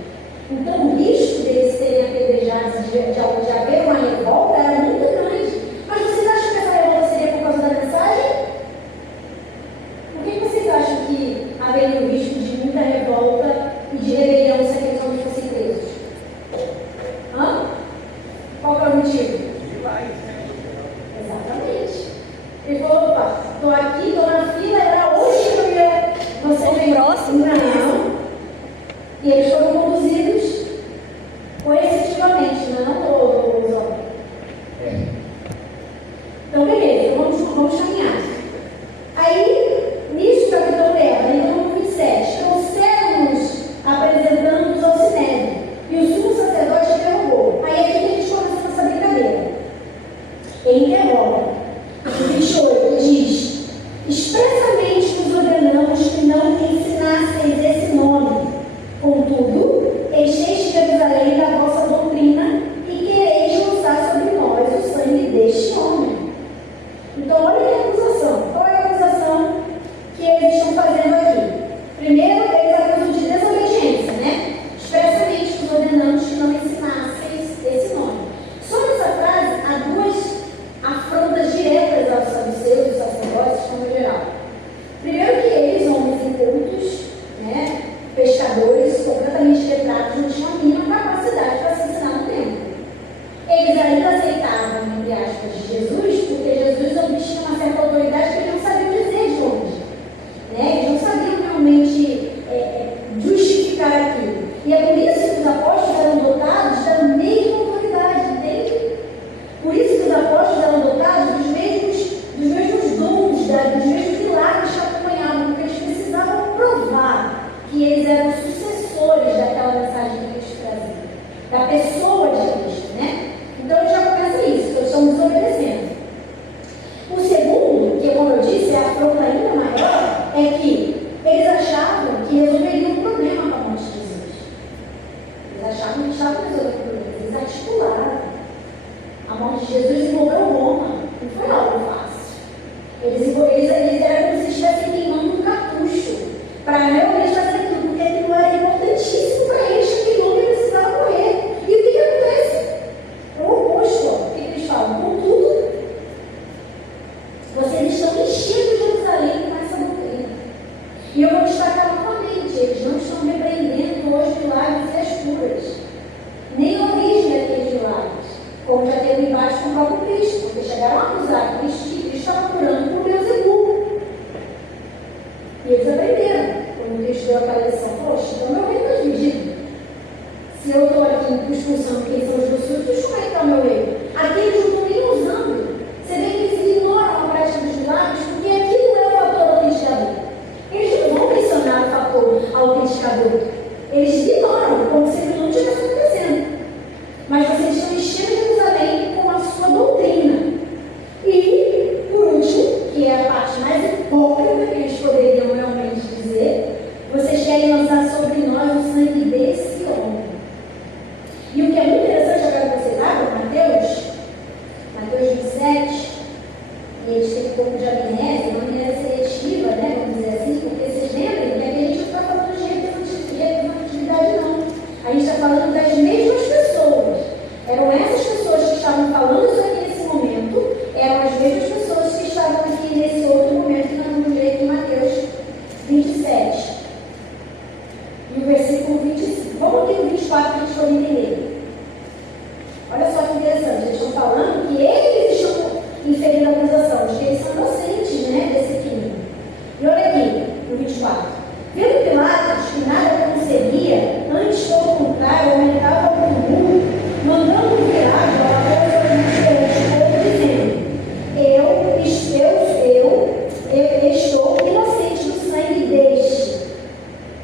Então o risco deles serem apedrejados, de haver uma revolta, era muito grande. Mas vocês acham que essa revolta seria por causa da mensagem? Por que vocês acham que haveria o risco de muita revolta e de rebelião se aqueles homens fossem presos? Qual é o motivo? Exatamente. Ele falou: opa, estou aqui, estou na fila, era hoje que eu ia. Você vem próximo? Não. E eles foram conduzidos coercitivamente, não todos os homens. Então, beleza, vamos caminhar. Aí, nisso, o capitão leva, então, 27, trouxeram-nos, apresentando-nos ao Sinédrio, e o sumo sacerdote interrogou. Aí aqui a gente começa essa brincadeira. Ele interroga. O 28 diz: expressamente nos ordenamos que não ensinasseis esse nome. Contudo, encheis Jerusalém da vossa doutrina e quereis lançar sobre nós o sangue deste homem. Então, olha a acusação. Qual é a acusação que eles estão fazendo aqui? Primeiro, eles acusam de desobediência, né? Expressamente nos ordenamos que não ensinasseis esse nome. Só nessa frase há duas afrontas diretas aos saduceus e sacerdotes, como geral. Primeiro, que eles, homens incultos, né, pescadores completamente letrados, não tinham a mínima capacidade para se ensinar no tempo. Eles ainda aceitavam, entre aspas, Jesus, porque Jesus tinha uma certa autoridade que eles não sabiam dizer de onde. Né? Eles não sabiam realmente justificar aquilo. E é por isso que os apóstolos eram dotados da mesma autoridade, entende? Por isso que os apóstolos eram dotados dos mesmos dons, dos mesmos milagres que acompanhavam, porque eles precisavam provar que eles eram sucessores daquela mensagem que eles traziam, da pessoa de Cristo, né? Então já começa isso, que eles estão desobedecendo. O segundo, que como eu disse, é a afronta ainda maior, é que eles achavam que resolveriam o problema com a morte de Jesus. Eles achavam que estavam resolvendo o problema, eles articularam. A morte de Jesus envolveu Roma, não foi algo fácil. Eles eram como se estivessem queimando um cartucho para realmente fazer tudo, porque aquilo era Se eu estou aqui expulsando quem são os doçuros, deixa eu está o meu erro. Aqui eles não estão nem usando. Você vê que eles ignoram a prática dos milagres, porque aqui não é o fator autenticador. Eles não vão mencionar o fator autenticador. Eles ignoram, como se não estivesse acontecendo. Mas vocês estão enchendo Jerusalém com a sua doutrina. E, por último, que é a parte mais hipócrita que eles poderiam realmente dizer, vocês querem lançar sobre nós o sangue desse homem. E o que é muito interessante, agora que vocês abrem, Mateus 27, e eles têm um pouco de amnésia, uma amnésia seletiva, né, vamos dizer assim, porque vocês lembram que aqui a gente não está falando de representatividade, não. A gente está falando das mesmas pessoas. Eram essas pessoas que estavam falando isso aqui nesse momento, eram as mesmas pessoas que estavam aqui nesse outro momento que nós vamos ler aqui em Mateus 27. E o versículo 25. Vamos aqui no 24 para a gente poder entender. Olha só que interessante, eles estão falando que eles estão inferindo a acusação, de que eles são inocentes, né, desse crime. E olha aqui, no 24. Vendo Pilatos que nada conseguia, antes pelo contrário, aumentava o tumulto, mandando virar a povo dizendo: eu estou inocente do sangue deste.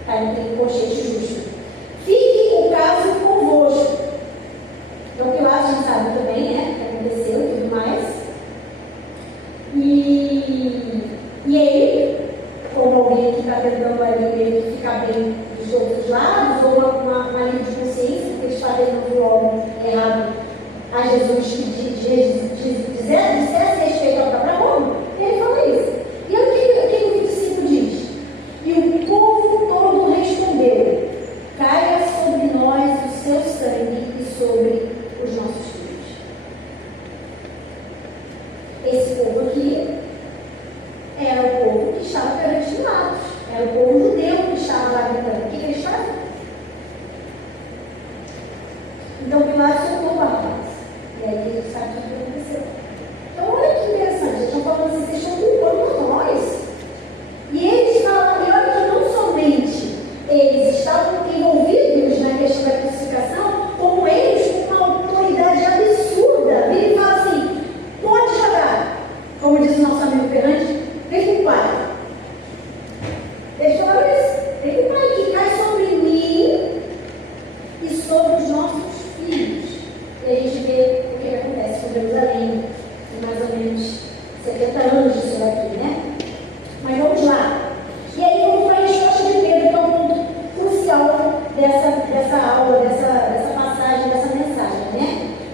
Aí não tem colchete justo. Fique o caso convosco. Então Pilatos já sabe também, né, o que aconteceu e tudo mais. E ele, como alguém que está tentando ali ficar bem dos outros lados, ou uma linha de consciência, porque ele está tentando algo errado a Jesus, dissesse respeito ao próprio Roma, ele fala isso. E olha o que o 25 diz: e o povo todo respondeu: caia sobre nós o seu sangue e sobre os nossos filhos. Esse povo aqui era o povo que estava perante Pilatos, era o povo judeu que estava lá gritando. O que eles fazem? Então Pilatos soltou Barrabás. E aí ele sabe o que aconteceu. Então olha que interessante, eles estão falando assim: vocês estão culpando nós. E eles falam, e olha que não somente eles estavam envolvidos na questão da crucificação, como eles, com uma autoridade absurda, ele fala assim: pode jogar, como diz o nosso amigo Fernandes, vem com o pai. Eles falaram isso, vem com o pai, que cai sobre mim e sobre os nossos filhos. E a gente vê o que acontece com Jerusalém, em mais ou menos 70 anos disso daqui, né? Mas vamos lá. E aí vamos para a resposta de Pedro, que é um ponto crucial dessa aula, dessa passagem, dessa mensagem, né?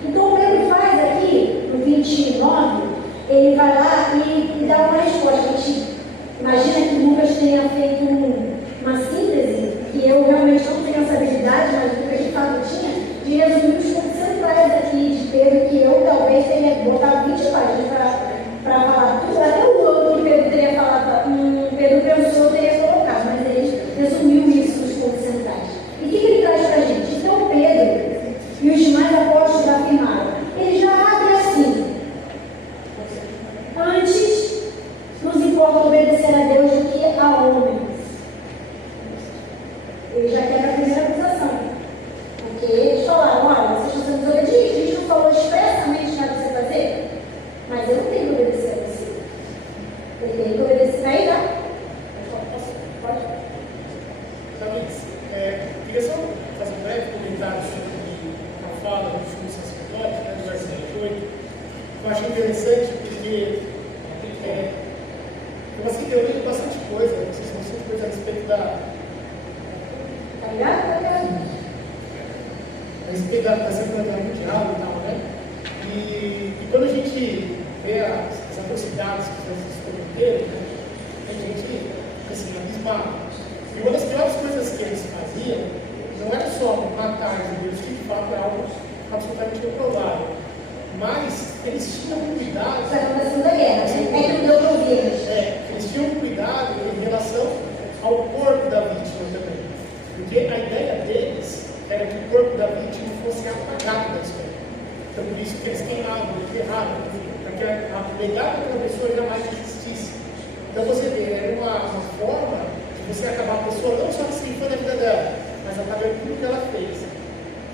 Então Pedro faz aqui, no 29, ele vai lá e dá uma resposta. A gente imagina que Lucas tenha feito uma síntese, que eu realmente não tenho essa habilidade, mas o Lucas de fato tinha, de resumir os pontos centrais aqui de Pedro, que eu talvez tenha botado 20 páginas para falar tudo, até o outro que Pedro teria falado, Pedro pensou, teria colocado, mas ele resumiu isso nos pontos centrais. E o que ele traz para a gente? Então Pedro e os demais apóstolos afirmaram, ele já abre assim: antes nos importa obedecer a Deus do que a homens. Ele já quebra a primeira acusação. Porque eles falaram: olha, vocês estão sendo desobedientes, a gente não falou expressamente nada para você fazer, mas eu não tenho que obedecer a você. Ele tem que obedecer a ele, né? Pode? Amigos, queria só fazer um breve comentário sobre a fala do sumo sacerdote, né, do versículo 8. Eu achei interessante porque eu li bastante coisa, vocês bastante coisa a respeito Tá ligado? Tá ligado? a respeito da Segunda Guerra Mundial e tal, né? E quando a gente vê as atrocidades que os nazistas cometeram, né, a gente fica assim, abismado. E uma das piores coisas que eles faziam não era só matar judeus, que de fato é algo absolutamente reprovável, mas eles tinham cuidado. Isso é da Segunda Guerra, né? É que não deu para ouvir. Eles tinham cuidado em relação ao corpo da vítima também. Porque a ideia deles era que o corpo da vítima fosse apagado da história. Então, por isso que eles queimavam, enterravam, para que a legado daquela pessoa jamais existisse. Então, você vê, era uma forma de você acabar a pessoa não só descriando a vida dela, mas acabar tudo que ela fez.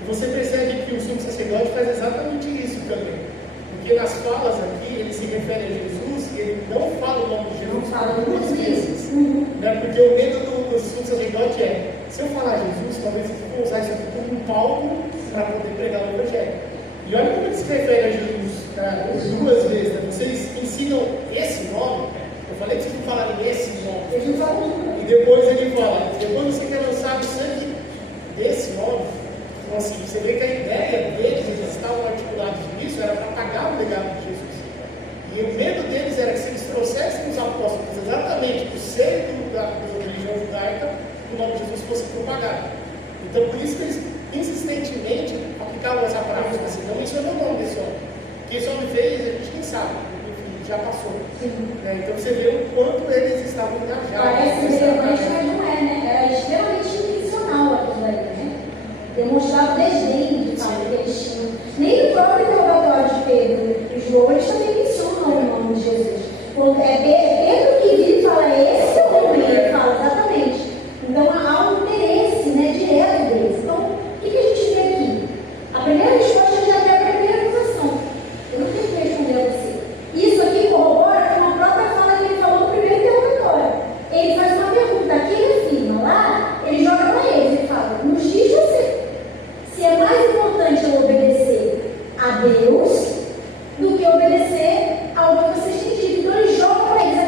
você percebe que o sumo sacerdote faz exatamente isso também. Porque nas falas aqui, ele se refere a Jesus e ele não fala o nome de Jesus Não fala duas duas vezes. Né? Porque o medo do sumo sacerdote é, se eu falar Jesus, talvez eu vou usar isso aqui como um palco para poder pregar o Evangelho. E olha como ele se refere a Jesus duas vezes. Né? Vocês ensinam esse nome, eu falei que vocês não falarem esse nome. Eles não falam nada. E depois ele fala, depois você quer lançar o sangue desse nome. Então assim, você vê que a ideia deles, eles estavam articulados nisso, era para apagar o legado de Jesus. E o medo deles era que se eles trouxessem os apóstolos exatamente do seio da religião judaica, o nome de Jesus fosse propagado. Então por isso que eles insistentemente aplicavam essa prática, assim, não menciona o nome desse homem. O que esse homem fez, a gente nem sabe, enfim, já passou. Então você vê o quanto eles estavam engajados. Parece relevante, mas não é, né? Era extremamente intencional aquilo ali, né? Demonstrava desdém de fato que eles tinham. Nem no próprio interrogatório de Pedro e João, eles também mencionam o nome de Jesus. Quando é Pedro que vira e fala, esse homem, ele fala exatamente. Então há um interesse, né, direto deles. Então, o que a gente vê aqui? A primeira resposta já é a primeira acusação. Eu não tenho que responder a você. Isso aqui corrobora com a própria fala que ele falou no primeiro interrogatório. Ele faz uma pergunta, aqui ele afirma, lá ele joga para eles, ele fala, nos diz você, se é mais importante eu obedecer a Deus do que obedecer ao que vocês têm dito. Então ele joga para eles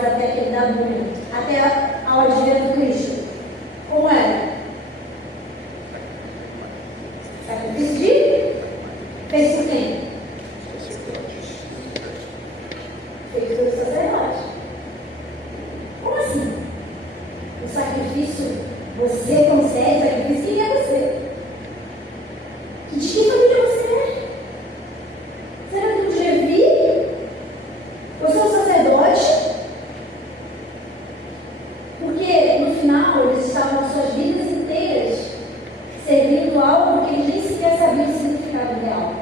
mais até aquele dado momento, até ao advento de Cristo. Como era? Sacrifício feito por quem? Feito pelo sacerdote. Como assim? O sacrifício, você consegue, o sacrifício, quem é você? De que família você é? Será que do Levi? Você é um sacerdote? Porque no final eles estavam suas vidas inteiras servindo algo que eles nem sequer sabiam o significado real.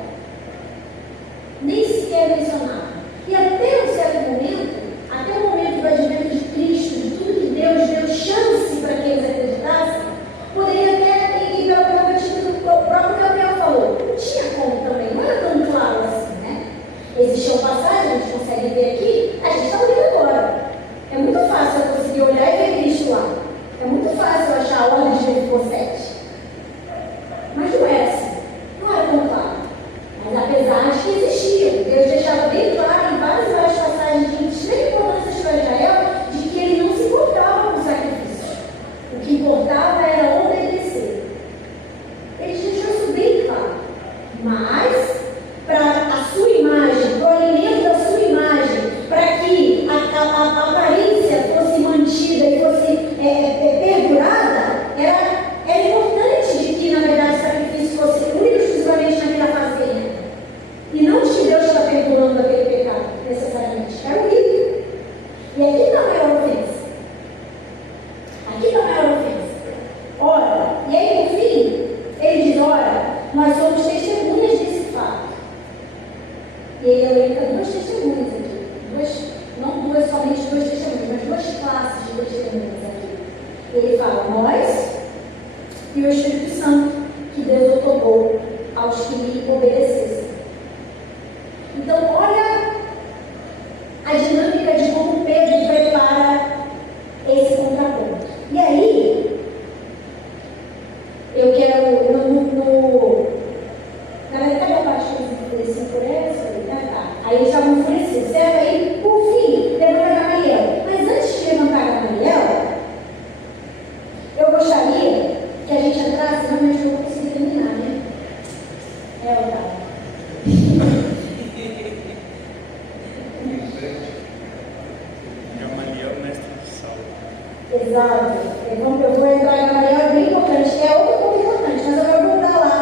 Nem sequer mencionavam. E até um certo momento, até o momento do advento de Cristo, de tudo que Deus deu chance para que eles acreditassem, poderia até, e pela prerrogativa do próprio Gabriel falou, não tinha como também, não era tão claro assim, né? Existiam passagens, a gente consegue ver aqui, a gente está lendo agora. É muito fácil eu conseguir olhar e ver Cristo lá. É muito fácil eu achar a ordem de Mefibosete. Mas não era assim, não era tão claro. Mas apesar de que existia, Deus deixava bem claro em várias passagens de extrema importância da história de Israel, de que ele não se importava com o sacrifício. O que importava era obedecer. Ele deixou isso bem claro. Mas, para a sua imagem, para o alimento da sua imagem, para que a aparência fosse mantida e fosse perdurada, era importante de que, na verdade, o sacrifício fosse único e exclusivamente naquela fazenha. E não de que Deus está perdoando aquele pecado, necessariamente. Era o rito. E aqui está a maior ofensa. Aqui está a maior ofensa. Ora, e aí, no fim, ele diz, ora, nós somos testemunhas desse fato. E ele elenca duas testemunhas aqui. Não somente duas testemunhas, mas duas classes de testemunhas aqui. Ele fala, nós e o Espírito Santo, que Deus otorgou aos que lhe obedecessem. Então, olha a dinâmica de como Pedro prepara esse contraponto. E aí, eu quero, na verdade, a parte que eles se enfurecem, aí eles estavam enfurecidos, certo? Aí, por fim, levanta Gamaliel. Mas antes de levantar Gamaliel, eu gostaria que a gente entrasse, realmente eu vou conseguir terminar, né? Otávio. Gamaliel, mestre de Saulo. Exato. Eu vou entrar em Gamaliel, é bem importante. É outro ponto importante, mas eu quero voltar lá.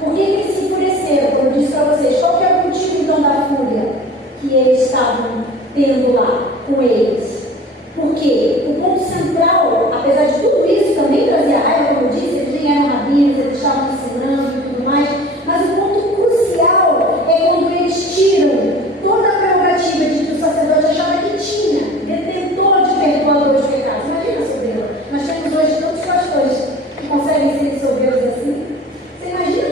Por que eles se enfureceram? Como eu disse para vocês, qual que é o motivo então da fúria que eles estavam tendo lá com eles? Porque o ponto central, apesar de tudo isso, também trazia raiva, como eu disse, eles nem eram rabinos, eles estavam ensinando e tudo mais, mas o ponto crucial é quando eles tiram toda a prerrogativa de que o sacerdote achava que tinha, detentor de perdoador de pecados. Imagina, soberano, nós temos hoje tantos pastores que conseguem ser soberbos assim. Você imagina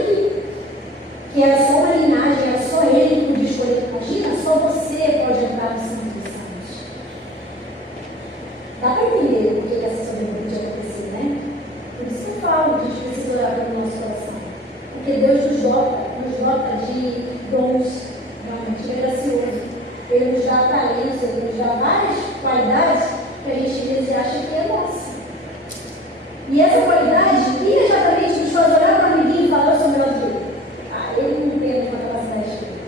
que era só uma linhagem, era só ele que podia escolher. Imagina, só você pode entrar no Santo dos Santos. Dá para entender por que essa soberania podia acontecer, né? Por isso que eu falo que a gente precisa orar pelo nosso coração. Porque Deus nos dota de dons realmente graciosos. Ele nos dá talentos, ele nos dá várias qualidades que a gente às vezes acha que é nossa. E essa qualidade imediatamente nos faz olhar para o amiguinho e falar, eu sou melhor que ele. Ah, ele não tem a mesma capacidade que ele.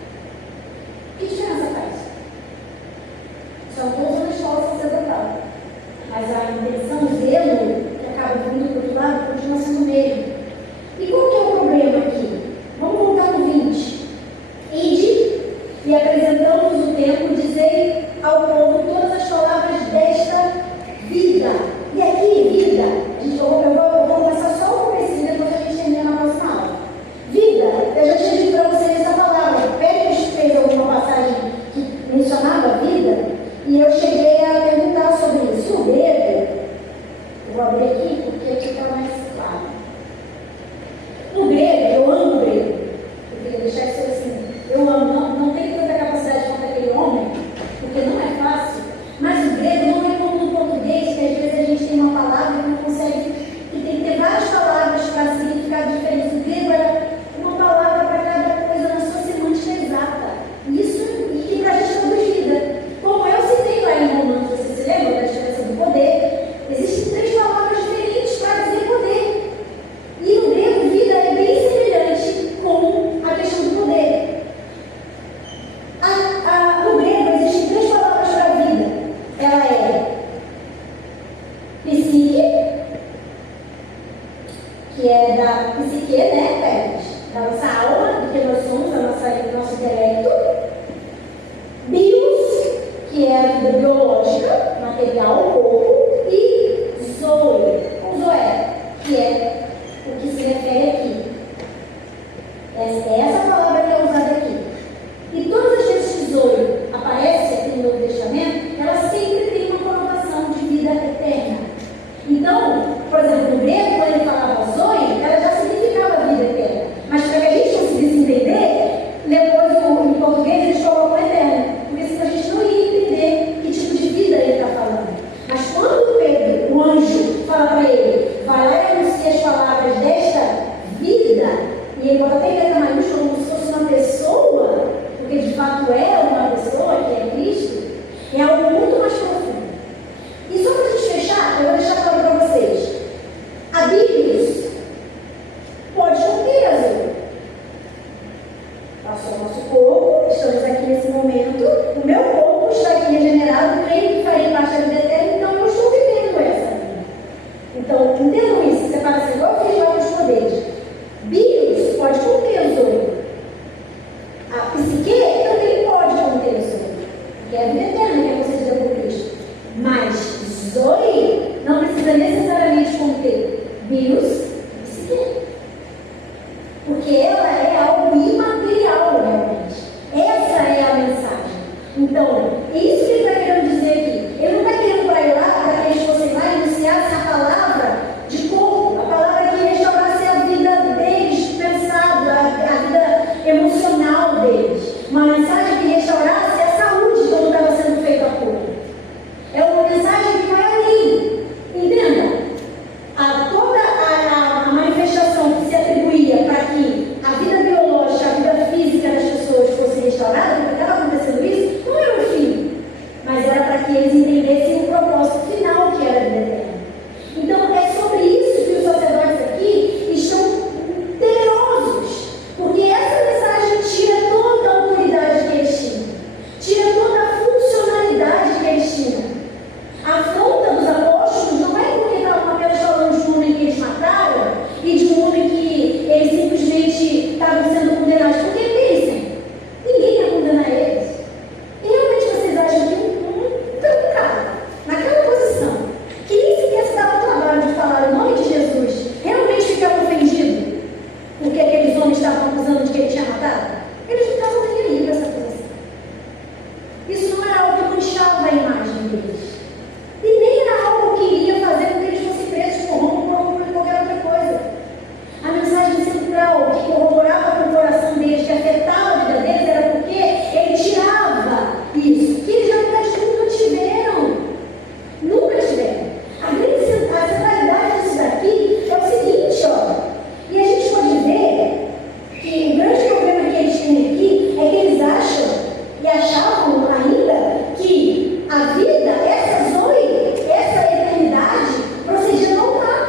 Que diferença faz? Só estou usando a escola sacerdotal. Mas a intenção, o zelo que acaba vindo do outro lado continua sendo o mesmo. E qual que é o problema aqui? Vamos voltar no 20. Ide e apresentamos o templo, dizei ao povo todas as palavras desta vida. E aqui, vida, eu vou começar só o comecinho, depois a gente termina na próxima aula. Vida, eu já tinha dito para vocês essa palavra. Pedro fez alguma passagem que mencionava vida, e eu cheguei a perguntar sobre isso. O grego, eu vou abrir aqui porque aqui está mais claro. No grego, eu amo o grego. Eu queria deixar isso assim. Eu amo, não tenho tanta capacidade quanto aquele homem, porque não é fácil. Mas o grego não é como no português, que às vezes a gente tem uma palavra e não consegue, que tem que ter várias palavras para significar diferente. O grego era uma palavra para cada coisa na sua semântica exata. Isso, e que para a gente produz vida. Como eu citei lá em psique, né, Pérez? Da nossa alma, do que nós somos, do nosso intelecto. Bios, que é a vida biológica, material, corpo. E zoe, que é o que se refere aqui. É essa palavra que é usada aqui. E todas as vezes que zoe aparece aqui no Novo Testamento, ela sempre tem uma conotação de vida eterna. Então, por exemplo, no grego, quando ele falava zoe, ela já significava vida eterna. Mas para que a gente conseguisse entender, depois em português eles colocam eterna. Porque senão a gente não ia entender que tipo de vida ele está falando. Mas quando Pedro, o anjo, fala para ele, vai lá e anuncia as palavras desta vida, e ele bota até em letra maiúscula como se fosse uma pessoa, porque de fato é uma pessoa, que é Cristo, é algo muito mais profundo. E só para a gente fechar, eu vou deixar claro para vocês. A Bíblia pode conter azul. Passou o nosso corpo, estamos aqui nesse momento, o meu corpo está aqui regenerado, creio que farei parte da vida eterna, então eu estou vivendo essa vida. Então, entendam isso, separação igual eu fiz lá nos poderes. Bios pode conter o zoe. A psique também pode conter o zoe, que é a vida eterna que é concedida por Cristo. Mas zoe não precisa necessariamente conter bios e psique, porque ela é algo imaterial realmente. Essa é a mensagem. Então, isso que ele está querendo dizer aqui. Ele não está querendo para ir lá para que eles fossem lá e anunciassem a palavra de corpo, a palavra que restaurasse a vida deles, pensada, a vida emocional deles. Uma mensagem que restaurasse a saúde como estava sendo feita há pouco. É uma mensagem que vai ali. Entenda? Toda a manifestação que se atribuía para que a vida biológica, a vida física das pessoas fosse restaurada, porque estava acontecendo isso, não era o fim, mas era para que eles entendessem o propósito final que era a vida eterna. Então, é sobre isso que os sacerdotes aqui estão temerosos, porque essa mensagem tira toda a autoridade que eles tinham, tira toda a funcionalidade que eles tinham. A afronta dos apóstolos não é porque estavam apenas falando de um homem que eles mataram e de um homem que eles simplesmente estavam sendo condenados. Porque pensem, ninguém ia condenar eles. E realmente vocês acham que um cara, naquela posição, que nem sequer se dava o trabalho de falar o nome de Jesus, realmente ficava ofendido porque aqueles homens estavam acusando de que ele tinha matado? Eles não estavam nem aí para essa posição. Isso não era algo que manchava a imagem deles. E nem era algo que iria fazer com que eles fossem presos por roubo ou por qualquer outra coisa. A mensagem central que corroborava com o coração deles, que afetava a vida deles, era porque ele tirava isso, que eles jamais nunca tiveram. Nunca tiveram. A centralidade disso daqui é o seguinte, ó. E a gente pode ver que o grande problema que eles têm aqui é que eles acham e achavam ainda que a vida, essa zoe, essa eternidade, procedia no altar.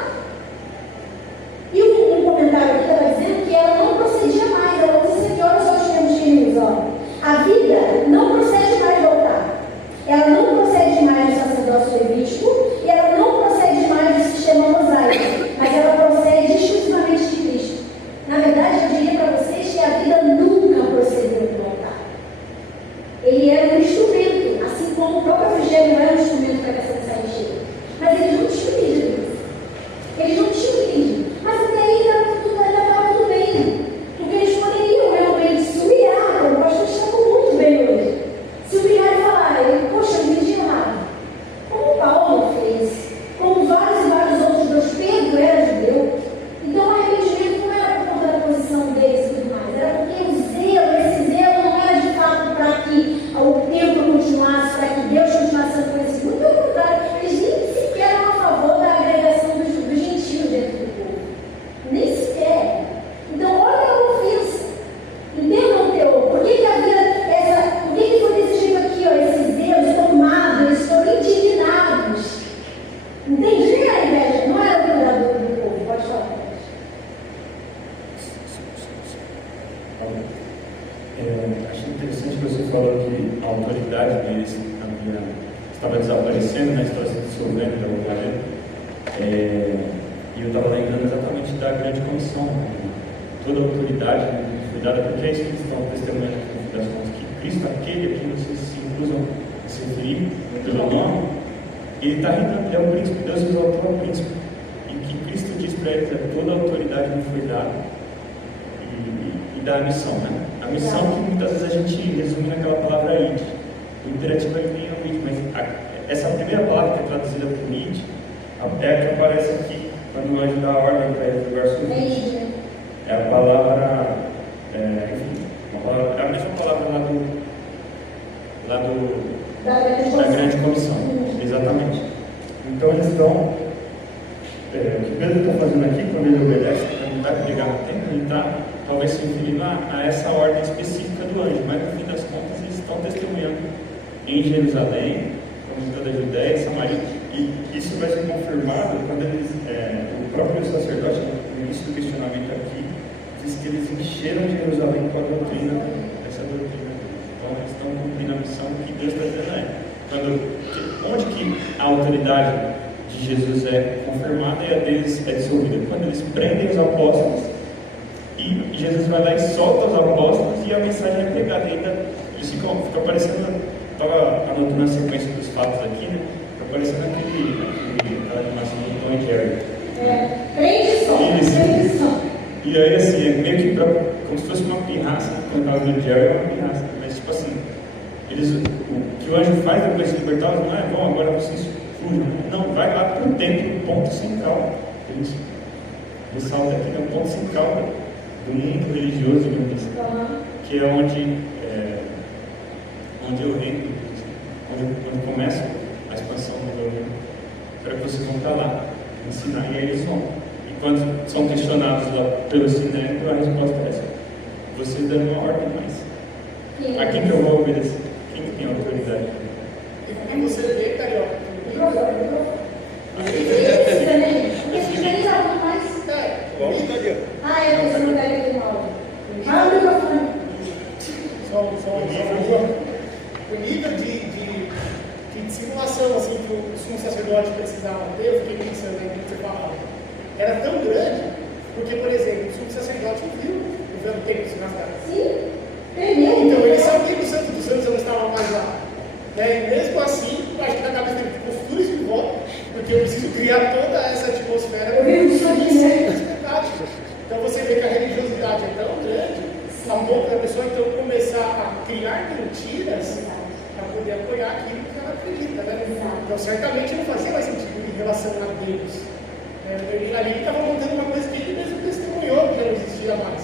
E um comentário aqui estava dizendo que ela não procedia mais. Ela disse aqui, olha só os termos que ele usa, ó. A vida não procede mais do altar. Ela não procede mais do sacerdócio levítico e ela não procede mais do sistema mosaico, mas ela procede exclusivamente de Cristo. Na verdade, eu diria para vocês que a vida nunca procedeu do altar. Ele era um instrumento, assim como o próprio Evangelho era um instrumento para que essa mensagem chegue. Mas eles não tinham entendido isso. Eles não tinham entendido. Mas até aí estava tudo bem. Porque eles poderiam realmente se humilhar, como o pastor destacou muito bem hoje. Se humilhar e falar, poxa, eu entendi errado. Como Paulo fez, como vários e vários outros dois, Pedro era judeu. Então o arrependimento não era por conta da posição deles e tudo mais, era porque o zelo, esse zelo não era de fato para que o templo continuasse, para que Deus continuasse sendo conhecido. Muito pelo contrário, eles nem sequer eram a favor da agregação dos gentios dentro do povo. Nem sequer. Então, olha a ofensa. Entendam o teor. Por que havia essa. Por que foi desse jeito aqui, ó? Esses zelos tomados, eles estão indignados. Entende? Não era inveja, não era o cuidador do povo. Pode falar. Acho interessante que você falou que a autoridade deles estava desaparecendo, né, estava se dissolvendo de alguma maneira. E eu estava lembrando exatamente da grande comissão. Toda a autoridade foi dada, porque é isso que eles estão testemunhando aqui no fim das contas, que Cristo, aquele a quem vocês se inclusam a se referir pelo nome, ele está reinando, ele é o príncipe, Deus exaltou o príncipe. E que Cristo diz para eles, toda a autoridade me foi dada, e dá a missão, né? A missão que muitas vezes a gente resume naquela palavra id. O imperativo é nem é o id, mas essa primeira palavra que é traduzida por id, é a que aparece aqui, quando o anjo dá a ordem para eles no verso 20. É a palavra, enfim, é a mesma palavra da grande comissão. Exatamente. Então eles estão, o que Pedro está fazendo aqui, quando ele obedece, para não vai pregar no templo, ele está talvez se referindo a essa ordem específica do anjo, mas no fim das contas eles estão testemunhando em Jerusalém, como em toda a Judéia e Samaria, e isso vai ser confirmado quando eles, o próprio sacerdote, no início do questionamento aqui, diz que eles encheram Jerusalém com a doutrina, essa doutrina. Então eles estão cumprindo a missão que Deus está dando. Onde que a autoridade de Jesus é confirmada e a deles é dissolvida? Quando eles prendem os apóstolos e Jesus vai lá e solta os apóstolos e a mensagem é pegada. Ainda eles fica parecendo, estava anotando a sequência dos fatos aqui, né? Fica parecendo aquela animação do Tom e Jerry. Prende só. E aí assim, é meio que como se fosse uma pirraça, no caso do Jerry é uma pirraça, mas tipo assim, o que o anjo faz depois de libertar, não é bom, agora vocês fujam. Não, vai lá para o templo, o ponto central. Eles ressaltam aqui, é o ponto central do mundo religioso, digamos assim, que é onde eu reino, onde começa a expansão do meu reino. Espero que vocês vão para lá, ensinar, e aí eles vão. E quando são questionados lá pelo Sinédrio, a resposta é essa: vocês dão uma ordem, mas a quem que eu vou obedecer? Quem que tem autoridade? E você vê, Carioca, o nível de simulação assim, que o sumo sacerdote precisava ter, eu fiquei pensando aí no que você falava, era tão grande, porque, por exemplo, o sumo sacerdote viu o véu do templo se rasgar. Sim. Então ele sabia que o Santo dos Santos não estava mais lá. Né? E mesmo assim, acho que na cabeça dele ficou tudo isso de volta, porque eu preciso criar toda essa atmosfera para esse pecado. Então você vê que a religiosidade é tão grande, a ponto da pessoa então começar a criar mentiras para poder apoiar aquilo que ela acredita. Né? Então certamente não fazia mais sentido em relação a Deus. Ali ele estava montando uma coisa que ele mesmo testemunhou que não existia mais.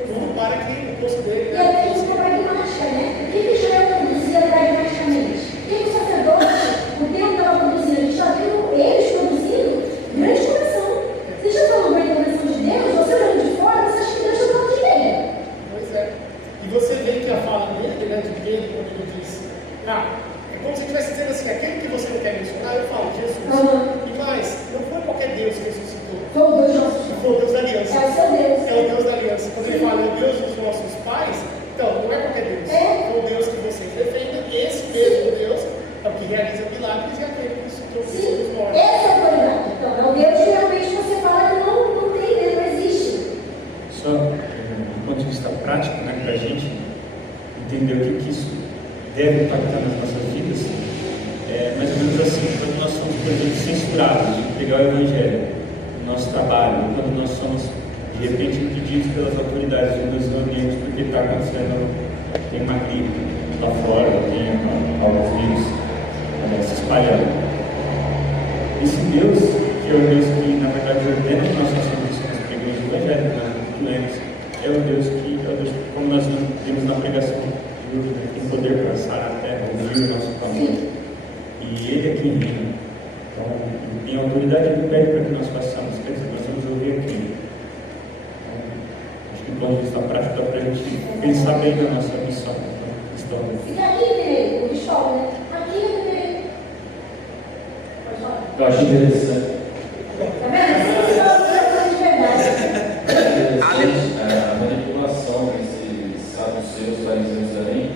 Tudo para que o posto dele. E até isso pragmática, né? O que Israel produzia pragmaticamente? O que o sacerdote, o tempo estava produzindo? A gente já viu eles produzindo grande coração. Você já falou da intervenção de Deus? Você olhando de fora, você acha que Deus está falando de quem? Pois é. E você vê que a fala dele, né, de Pedro, quando ele disse, é como se ele estivesse dizendo assim, aquele que você não quer mencionar, eu falo, Jesus. E mais, não foi qualquer Deus que ressuscitou. Foi o Deus nosso. Foi o Deus da aliança. É o seu Deus. É o Deus da aliança. Quando ele fala, é o Deus dos nossos pais, então, não é qualquer Deus. É o Deus que vocês defendem, esse mesmo Deus é o que realiza milagres e aquele que ressuscitou os mortos. Essa é a autoridade. Então, é o Deus que realmente você fala que não tem, não existe. Só do ponto de vista prático, né, para a gente entender o que isso deve impactar nas nossas vidas, é mais ou menos assim: quando nós somos, por exemplo, censurados de pregar o Evangelho no nosso trabalho, quando nós somos de repente impedidos pelas autoridades de nos reunirmos porque está acontecendo, tem uma gripe lá fora, tem alguns vírus se espalhando. Esse Deus, que é o Deus que na verdade ordena que nós façamos isso nas pregações do Evangelho, que nós não lemos, é o Deus que, como nós temos na pregação, tem poder para sarar a terra, ouvir o nosso clamor. E Ele é quem reina. Então, em autoridade, Ele pede para que nós façamos. Quer dizer, nós vamos ouvir aqui. Então, acho que do ponto de vista prático, dá para a gente pensar bem na nossa missão. Fica aqui, Pereira, o Cristóvão, né? Aqui, Pereira. Pode falar. Eu acho interessante. Tá vendo? Você está de verdade. A manipulação desses saduceus, fariseus também,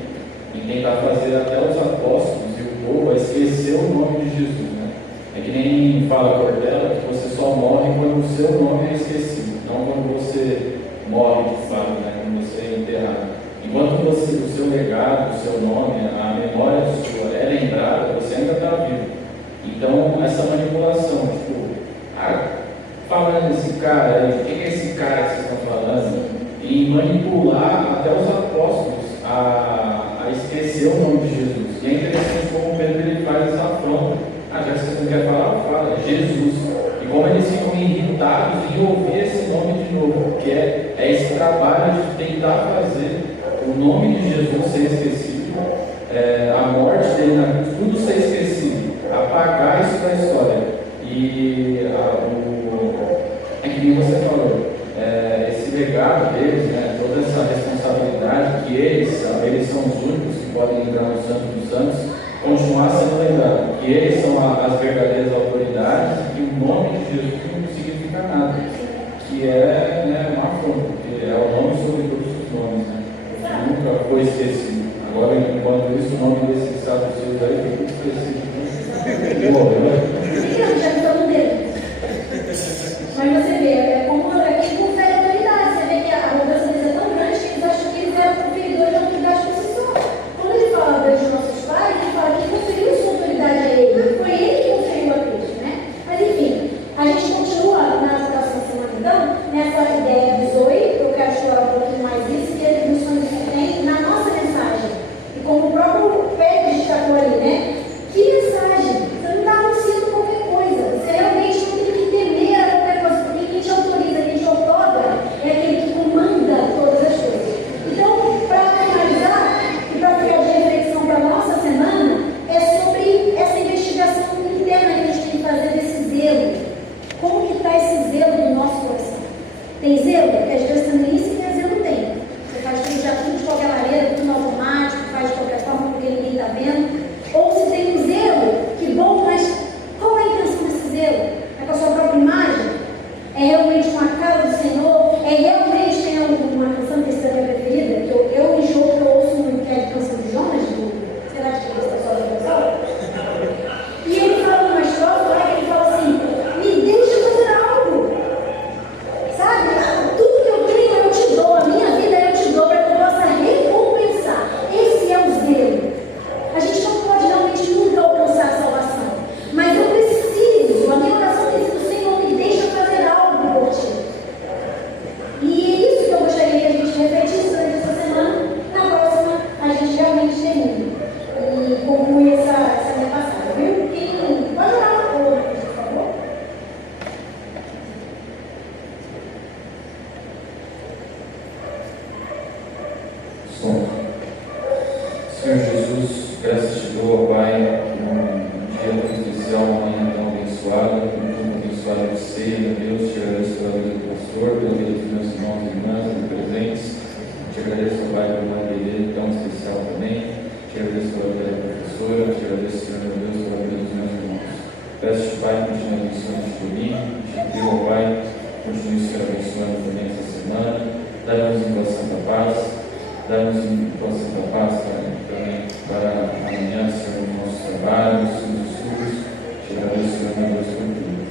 em tentar fazer até os apóstolos e o povo a esquecer o nome de Jesus, né? É que nem fala a Cordela que você só morre quando o seu nome é esquecido. Então, essa manipulação, falando desse cara aí, o que é esse cara que vocês estão falando? E manipular até os apóstolos a esquecer o nome de Jesus. E é interessante como Pedro ele faz essa afronta. Já que vocês não querem falar, fala, é Jesus. E como eles ficam irritados em ouvir esse nome de novo, porque é esse trabalho de tentar fazer o nome de Jesus ser esquecido, a morte dele na cruz, tudo ser esquecido, apagar isso da história. E é que nem você falou, esse legado deles, né, toda essa responsabilidade que eles são os únicos que podem entrar no Santo dos Santos, continuar sendo lembrado que eles são as verdadeiras autoridades e o nome de Jesus não significa nada, que é, né, uma afronta, porque é o nome sobre todos os nomes, né, que nunca foi esquecido. Agora, enquanto isso, o nome desse estado seus aí foi tudo esquecido. Já estamos dentro. Mas você vê, como aqui confere autoridade, você vê que a arrogância deles é tão grande que eles acham que eles eram conferidores de autoridade por si só. Quando ele fala dos nossos pais, ele fala que conferiu sua autoridade a ele. Foi ele que conferiu a Cristo, né? Mas enfim, a gente continua na próxima semana, então, nessa ideia de Zoe. Eu quero explorar um pouquinho mais isso e as atribuições que tem na nossa mensagem. E como o próprio Pedro destacou ali, né? Que mensagem? Você não está anunciando qualquer coisa. Você realmente não tem que temer a qualquer coisa, porque quem te autoriza, quem te outorga, é aquele que comanda todas as coisas. Então, para finalizar, e para ficar de reflexão para a nossa semana, é sobre essa investigação interna que a gente tem que fazer desse zelo. Como que está esse zelo do nosso coração? Tem zelo? Porque às vezes também isso tem, às vezes não tem. Você faz tudo já tudo de qualquer maneira, tudo no automático, faz de qualquer forma porque ninguém está vendo. Ou se tem um zelo, que bom, mas qual é a intenção desse zelo? É com a sua própria imagem? É realmente com a cara do Senhor? É realmente tem uma canção que é a minha preferida? Que eu enjoo, que eu ouço muito, que é a canção de Jonas, será que é esse pessoal da canção? E ele fala numa estrofe lá que ele fala assim: me deixa fazer algo, sabe? Tudo que eu tenho eu te dou, a minha vida eu te dou para que eu possa recompensar. Esse é o zelo. A gente não pode realmente nunca alcançar a salvação, mas eu preciso, a minha oração tem sido: Senhor, me deixa fazer algo por ti. E é isso que eu gostaria que a gente refletisse durante essa semana. Na próxima, a gente realmente termina e conclui essa minha passagem, viu? Quem pode orar um pouco, por favor? Som. Senhor Jesus, graças te dou, Pai, um dia tão especial, uma manhã tão abençoada, um tempo abençoado de ceia, Deus, te agradeço pela vida do pastor, pela vida dos meus irmãos e irmãs aqui presentes, te agradeço, Pai, por uma vida tão especial também, te agradeço pela vida da professora, te agradeço, Senhor meu Deus, pela vida dos meus irmãos. Peço-te, Pai, continue abençoando este domingo, te pido, Pai, continue, Senhor, abençoando também essa semana, dá-nos em tua santa paz. Dá-nos em tua santa paz também para amanhã, Senhor, nos nossos trabalhos, nos estudos. Te agradeço, Senhor, meu Deus, por tudo.